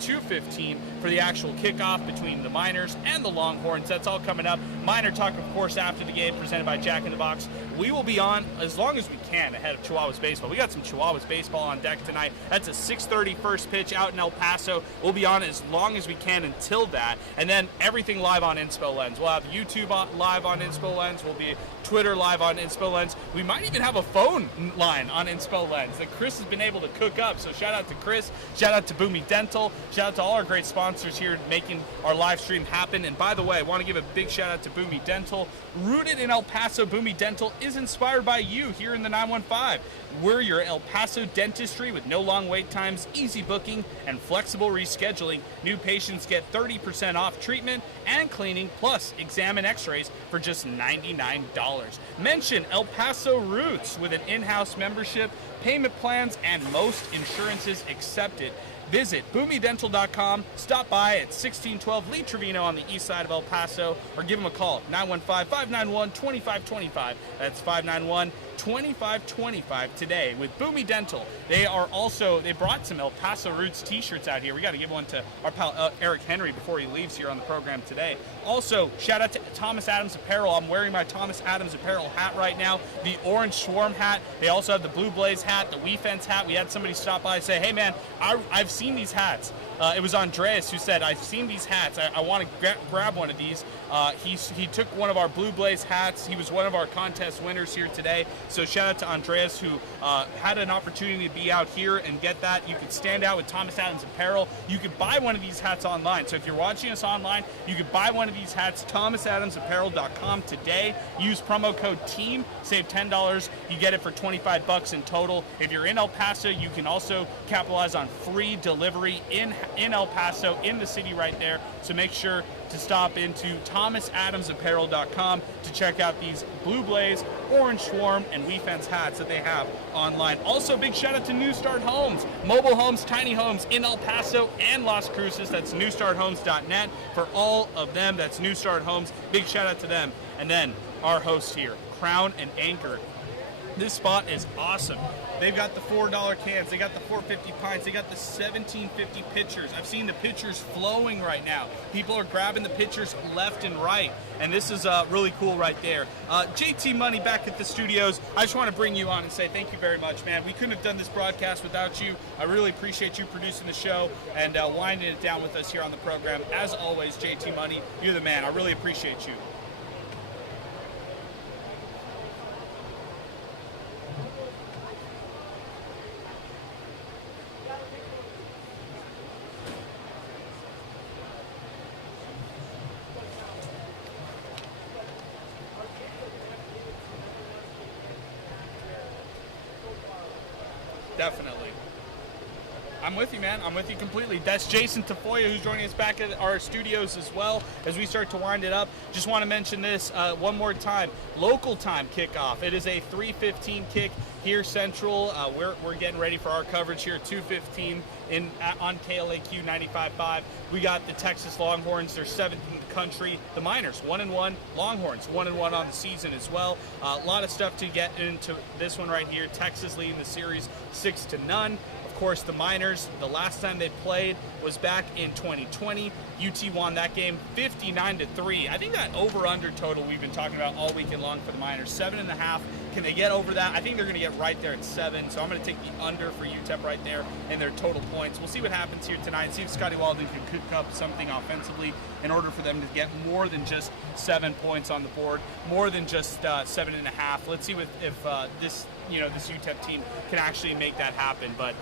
2:15 for the actual kickoff between the Miners and the Longhorns. That's all coming up. MinerTalk, of course, after the game, presented by Jack in the Box. We will be on as long as we can ahead of Chihuahuas baseball. We got some Chihuahuas baseball on deck tonight. That's a 6:30 first pitch out in El Paso. We'll be on as long as we can until that, and then everything live on Inspo Lens. We'll have YouTube live on Inspo Lens. We'll be Twitter live on Inspo Lens. We might even have a phone line on Inspo Lens that Chris has been able to cook up. So shout out to Chris, shout out to Boomy Dental, shout out to all our great sponsors here making our live stream happen. And by the way, I want to give a big shout out to Boomy Dental. Rooted in El Paso, Boomy Dental is inspired by you here in the 915. We're your El Paso dentistry with no long wait times, easy booking, and flexible rescheduling. New patients get 30% off treatment and cleaning, plus exam and x-rays for just $99. Mention El Paso Roots with an in-house membership, payment plans, and most insurances accepted. Visit boomydental.com, stop by at 1612 Lee Trevino on the east side of El Paso, or give them a call, 915-591-2525. That's 591-2525 today with Boomy Dental. They brought some El Paso Roots t-shirts out here. We got to give one to our pal Eric Henry before he leaves here on the program today. Also, shout out to Thomas Adams Apparel. I'm wearing my Thomas Adams Apparel hat right now, the Orange Swarm hat. They also have the Blue Blaze hat, the We Fence hat. We had somebody stop by and say, hey man, I've seen these hats. It was Andreas who said, I've seen these hats. I want to grab one of these. He took one of our Blue Blaze hats. He was one of our contest winners here today. So shout out to Andreas who had an opportunity to be out here and get that. You could stand out with Thomas Adams Apparel. You could buy one of these hats online. So if you're watching us online, you could buy one of these hats, thomasadamsapparel.com today. Use promo code TEAM, save $10. You get it for $25 in total. If you're in El Paso, you can also capitalize on free delivery in El Paso, in the city right there. So make sure to stop into thomasadamsapparel.com to check out these Blue Blaze, Orange Swarm, and We Fence hats that they have online. Also, big shout out to New Start Homes, mobile homes, tiny homes in El Paso and Las Cruces. That's newstarthomes.net for all of them. That's New Start Homes. Big shout out to them. And then our host here, Crown and Anchor. This spot is awesome. They've got the $4 cans. They got the $4.50 pints. They got the $17.50 pitchers. I've seen the pitchers flowing right now. People are grabbing the pitchers left and right, and this is really cool right there. JT Money back at the studios. I just want to bring you on and say thank you very much, man. We couldn't have done this broadcast without you. I really appreciate you producing the show and winding it down with us here on the program. As always, JT Money, you're the man. I really appreciate you. Definitely. I'm with you, man. I'm with you completely. That's Jason Tafoya, who's joining us back at our studios as well as we start to wind it up. Just want to mention this one more time. Local time kickoff. It is a 3:15 kick here Central. We're getting ready for our coverage here at 2:15 on KLAQ 95.5. We got the Texas Longhorns. They're 7th in the country. The Miners 1-1. Longhorns 1-1 on the season as well. A lot of stuff to get into this one right here. Texas leading the series 6-0. Of course, the Miners, the last time they played was back in 2020. UT won that game 59-3. I think that over-under total we've been talking about all weekend long for the Miners, 7.5. Can they get over that? I think they're going to get right there at 7. So I'm going to take the under for UTEP right there in their total points. We'll see what happens here tonight. See if Scotty Walden can cook up something offensively in order for them to get more than just 7 points on the board, more than just 7.5. Let's see if this UTEP team can actually make that happen. But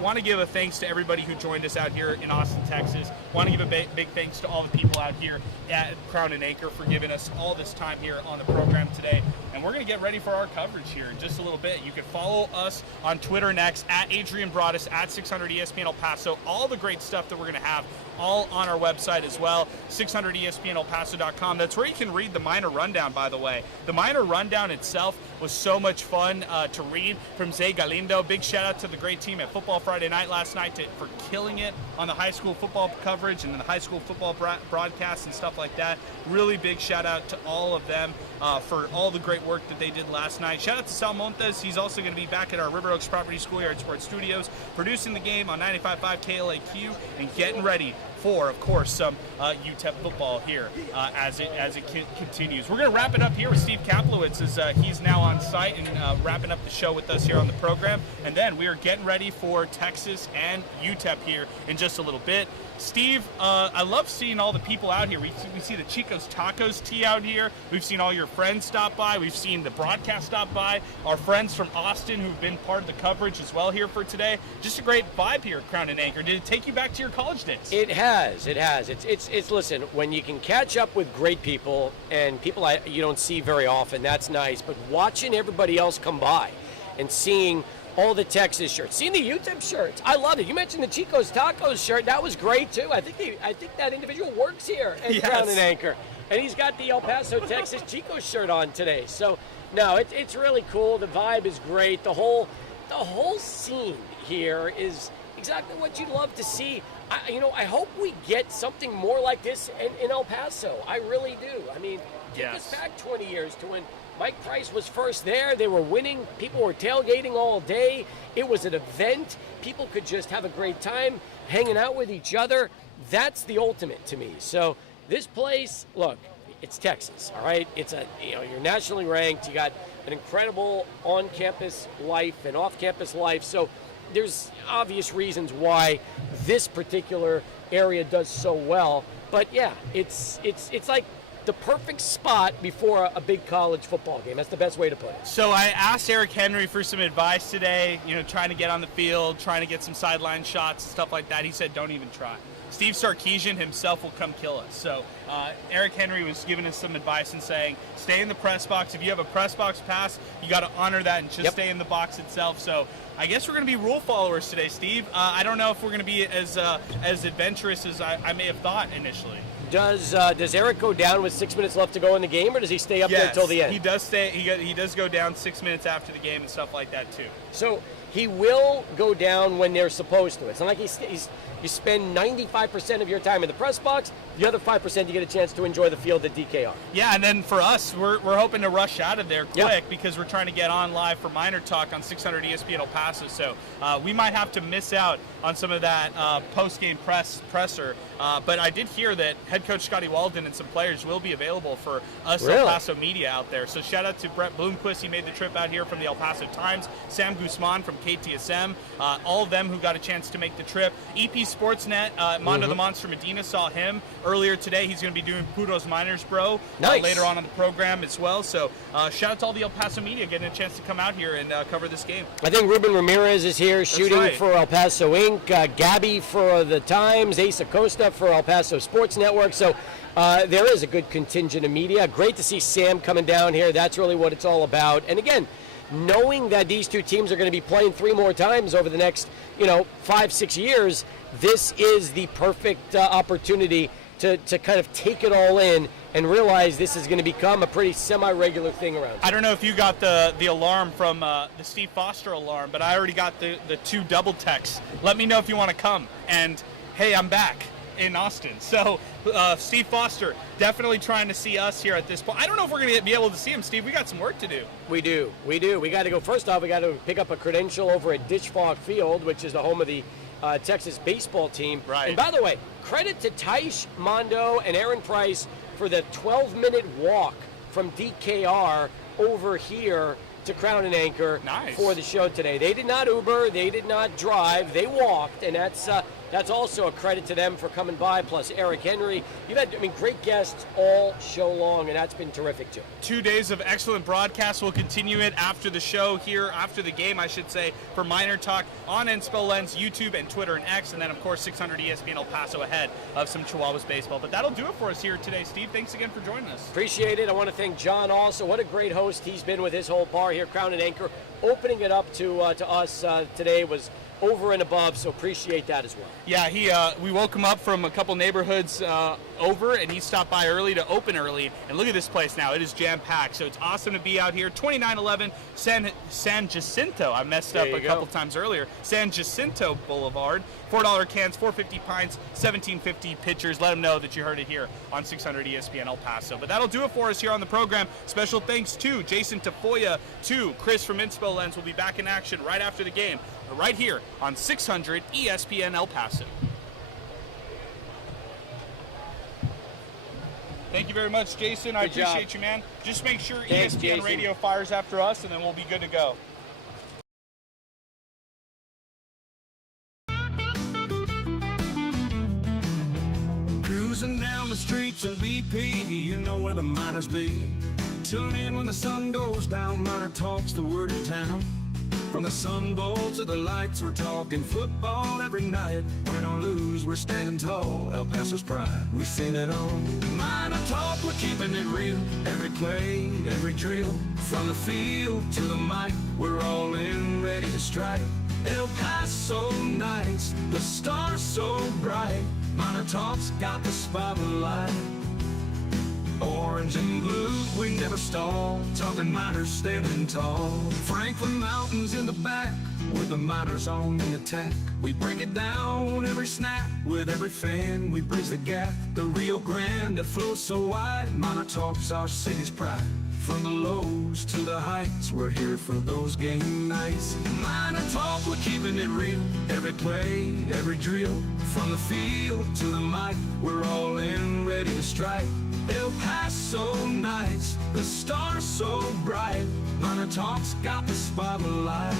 want to give a thanks to everybody who joined us out here in Austin, Texas. Want to give a big thanks to all the people out here at Crown and Anchor for giving us all this time here on the program today. And we're going to get ready for our coverage here in just a little bit. You can follow us on Twitter next at Adrian Broaddus, at 600 ESPN El Paso. All the great stuff that we're going to have all on our website as well, 600ESPNElPaso.com. That's where you can read the Miner Rundown, by the way. The Miner Rundown itself was so much fun to read from Zay Calindo. Big shout out to the great team at Football Friday Night last night for killing it on the high school football coverage and the high school football broadcasts and stuff like that. Really big shout out to all of them for all the great work that they did last night. Shout out to Sal Montes. He's also going to be back at our River Oaks Property Schoolyard Sports Studios, producing the game on 95.5 KLAQ and getting ready for, of course, some UTEP football here as it continues. We're going to wrap it up here with Steve Kaplowitz as he's now on site and wrapping up the show with us here on the program. And then we are getting ready for Texas and UTEP here in just a little bit. Steve, I love seeing all the people out here. We see the Chico's Tacos tea out here. We've seen all your friends stop by. We've seen the broadcast stop by. Our friends from Austin who've been part of the coverage as well here for today. Just a great vibe here at Crown and Anchor. Did it take you back to your college days? It has. It's listen, when you can catch up with great people and people you don't see very often, that's nice. But watching everybody else come by and seeing all the Texas shirts, seeing the UTEP shirts, I love it. You mentioned the Chico's Tacos shirt, that was great too. I think that individual works here at Crown and Anchor, and he's got the El Paso, Texas Chico's shirt on today. So no, it's really cool. The vibe is great. The whole scene here is exactly what you'd love to see. I hope we get something more like this in El Paso. I really do. I mean, take us back 20 years to when Mike Price was first there. They were winning. People were tailgating all day. It was an event. People could just have a great time hanging out with each other. That's the ultimate to me. So this place, look, it's Texas, all right? It's you're nationally ranked. You got an incredible on-campus life and off-campus life. So there's obvious reasons why this particular area does so well. But yeah, it's like the perfect spot before a big college football game. That's the best way to put it. So I asked Eric Henry for some advice today, trying to get on the field, trying to get some sideline shots and stuff like that. He said, don't even try. Steve Sarkisian himself will come kill us. So Eric Henry was giving us some advice and saying, stay in the press box. If you have a press box pass, you got to honor that and just stay in the box itself. So I guess we're going to be rule followers today, Steve. I don't know if we're going to be as adventurous as I may have thought initially. Does Eric go down with 6 minutes left to go in the game, or does he stay up there until the end? He does stay. He does go down 6 minutes after the game and stuff like that too. So he will go down when they're supposed to. It's not like he's You spend 95% of your time in the press box. The other 5% you get a chance to enjoy the field at DKR. Yeah, and then for us, we're hoping to rush out of there quick Yeah. because we're trying to get on live for MinerTalk on 600 ESPN El Paso. So we might have to miss out on some of that post-game presser. But I did hear that head coach Scotty Walden and some players will be available for us Really? El Paso media out there. So shout out to Brett Bloomquist. He made the trip out here from the El Paso Times. Sam Guzman from KTSM. All of them who got a chance to make the trip. EP Sportsnet, Mondo the Monster Medina saw him earlier today. He's going to be doing Puros Miners Bro Nice. later on the program as well. So shout out to all the El Paso media getting a chance to come out here and cover this game. I think Ruben Ramirez is here shooting right. for El Paso Inc., Gabby for the Times, Ace Acosta for El Paso Sports Network. So there is a good contingent of media. Great to see Sam coming down here. That's really what it's all about. And again, knowing that these two teams are going to be playing 3 more times over the next, 5-6 years, this is the perfect opportunity to kind of take it all in and realize this is going to become a pretty semi-regular thing around here. I don't know if you got the alarm from the Steve Foster alarm, but I already got the 2 double texts. Let me know if you want to come. And hey, I'm back in Austin. So Steve Foster definitely trying to see us here at this point. I don't know if we're going to be able to see him, Steve. We got some work to do. We do. We got to go. First off, we got to pick up a credential over at Ditchfog Field, which is the home of the Texas baseball team. Right. And by the way, credit to Taish, Mondo, and Aaron Price for the 12-minute walk from DKR over here to Crown and Anchor Nice. for the show today. They did not Uber, they did not drive, they walked, and that's also a credit to them for coming by, plus Eric Henry. You've had, great guests all show long, and that's been terrific too. 2 days of excellent broadcasts. We'll continue it after the show here, after the game, I should say, for MinerTalk on NSPO Lens, YouTube, and Twitter and X, and then, of course, 600 ESPN El Paso ahead of some Chihuahuas baseball. But that'll do it for us here today, Steve. Thanks again for joining us. Appreciate it. I want to thank John also. What a great host he's been with his whole bar here, Crown and Anchor. Opening it up to us today was over and above, so appreciate that as well. Yeah, we woke him up from a couple neighborhoods over, and he stopped by early to open early. And look at this place now. It is jam-packed, so it's awesome to be out here. 2911 San Jacinto. I messed up a couple times earlier. San Jacinto Boulevard. $4 cans, $4.50 pints, $17.50 pitchers. Let them know that you heard it here on 600 ESPN El Paso. But that'll do it for us here on the program. Special thanks to Jason Tafoya, to Chris from Inspo Lens. We'll be back in action right after the game, right here on 600 ESPN El Paso. Thank you very much, Jason. I appreciate you, man. Just make sure Thanks, ESPN Jason. Radio fires after us, and then we'll be good to go. Cruising down the streets of BP, you know where the miners be. Tune in when the sun goes down, Miner Talk's the word in town. From the Sun Bowl to the lights, we're talking football every night. Win or lose, we're standing tall, El Paso's pride, we sing it on. Miner Talk, we're keeping it real. Every play, every drill, from the field to the mic, we're all in, ready to strike. El Paso nights, the stars so bright. Miner Talk's got the spotlight. Orange and blue, we never stall. Talking miners standing tall. Franklin Mountains in the back, with the miners on the attack. We break it down every snap, with every fan we bridge the gap. The Rio Grande that flows so wide, Miner Talk's our city's pride. From the lows to the heights, we're here for those game nights. Miner Talk, we're keeping it real. Every play, every drill, from the field to the mic, we're all in, ready to strike. El Paso nights, the stars so bright. Miner Talk's got the spotlight.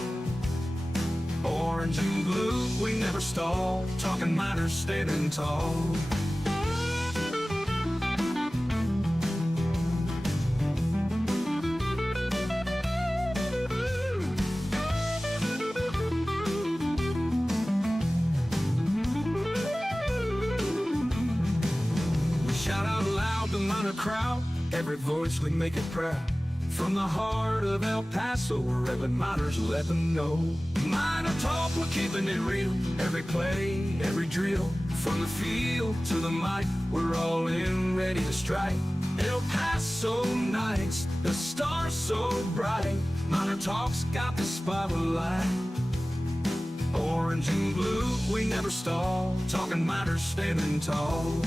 Orange and blue, we never stall. Talking miners standing tall. Crowd, every voice we make it proud. From the heart of El Paso, wherever miners let them know. Miner Talk, we're keeping it real. Every play, every drill, from the field to the mic, we're all in, ready to strike. El Paso nights, the stars so bright. Miner Talk's got the spotlight. Orange orange and blue, we never stall. Talking Miners, standing tall.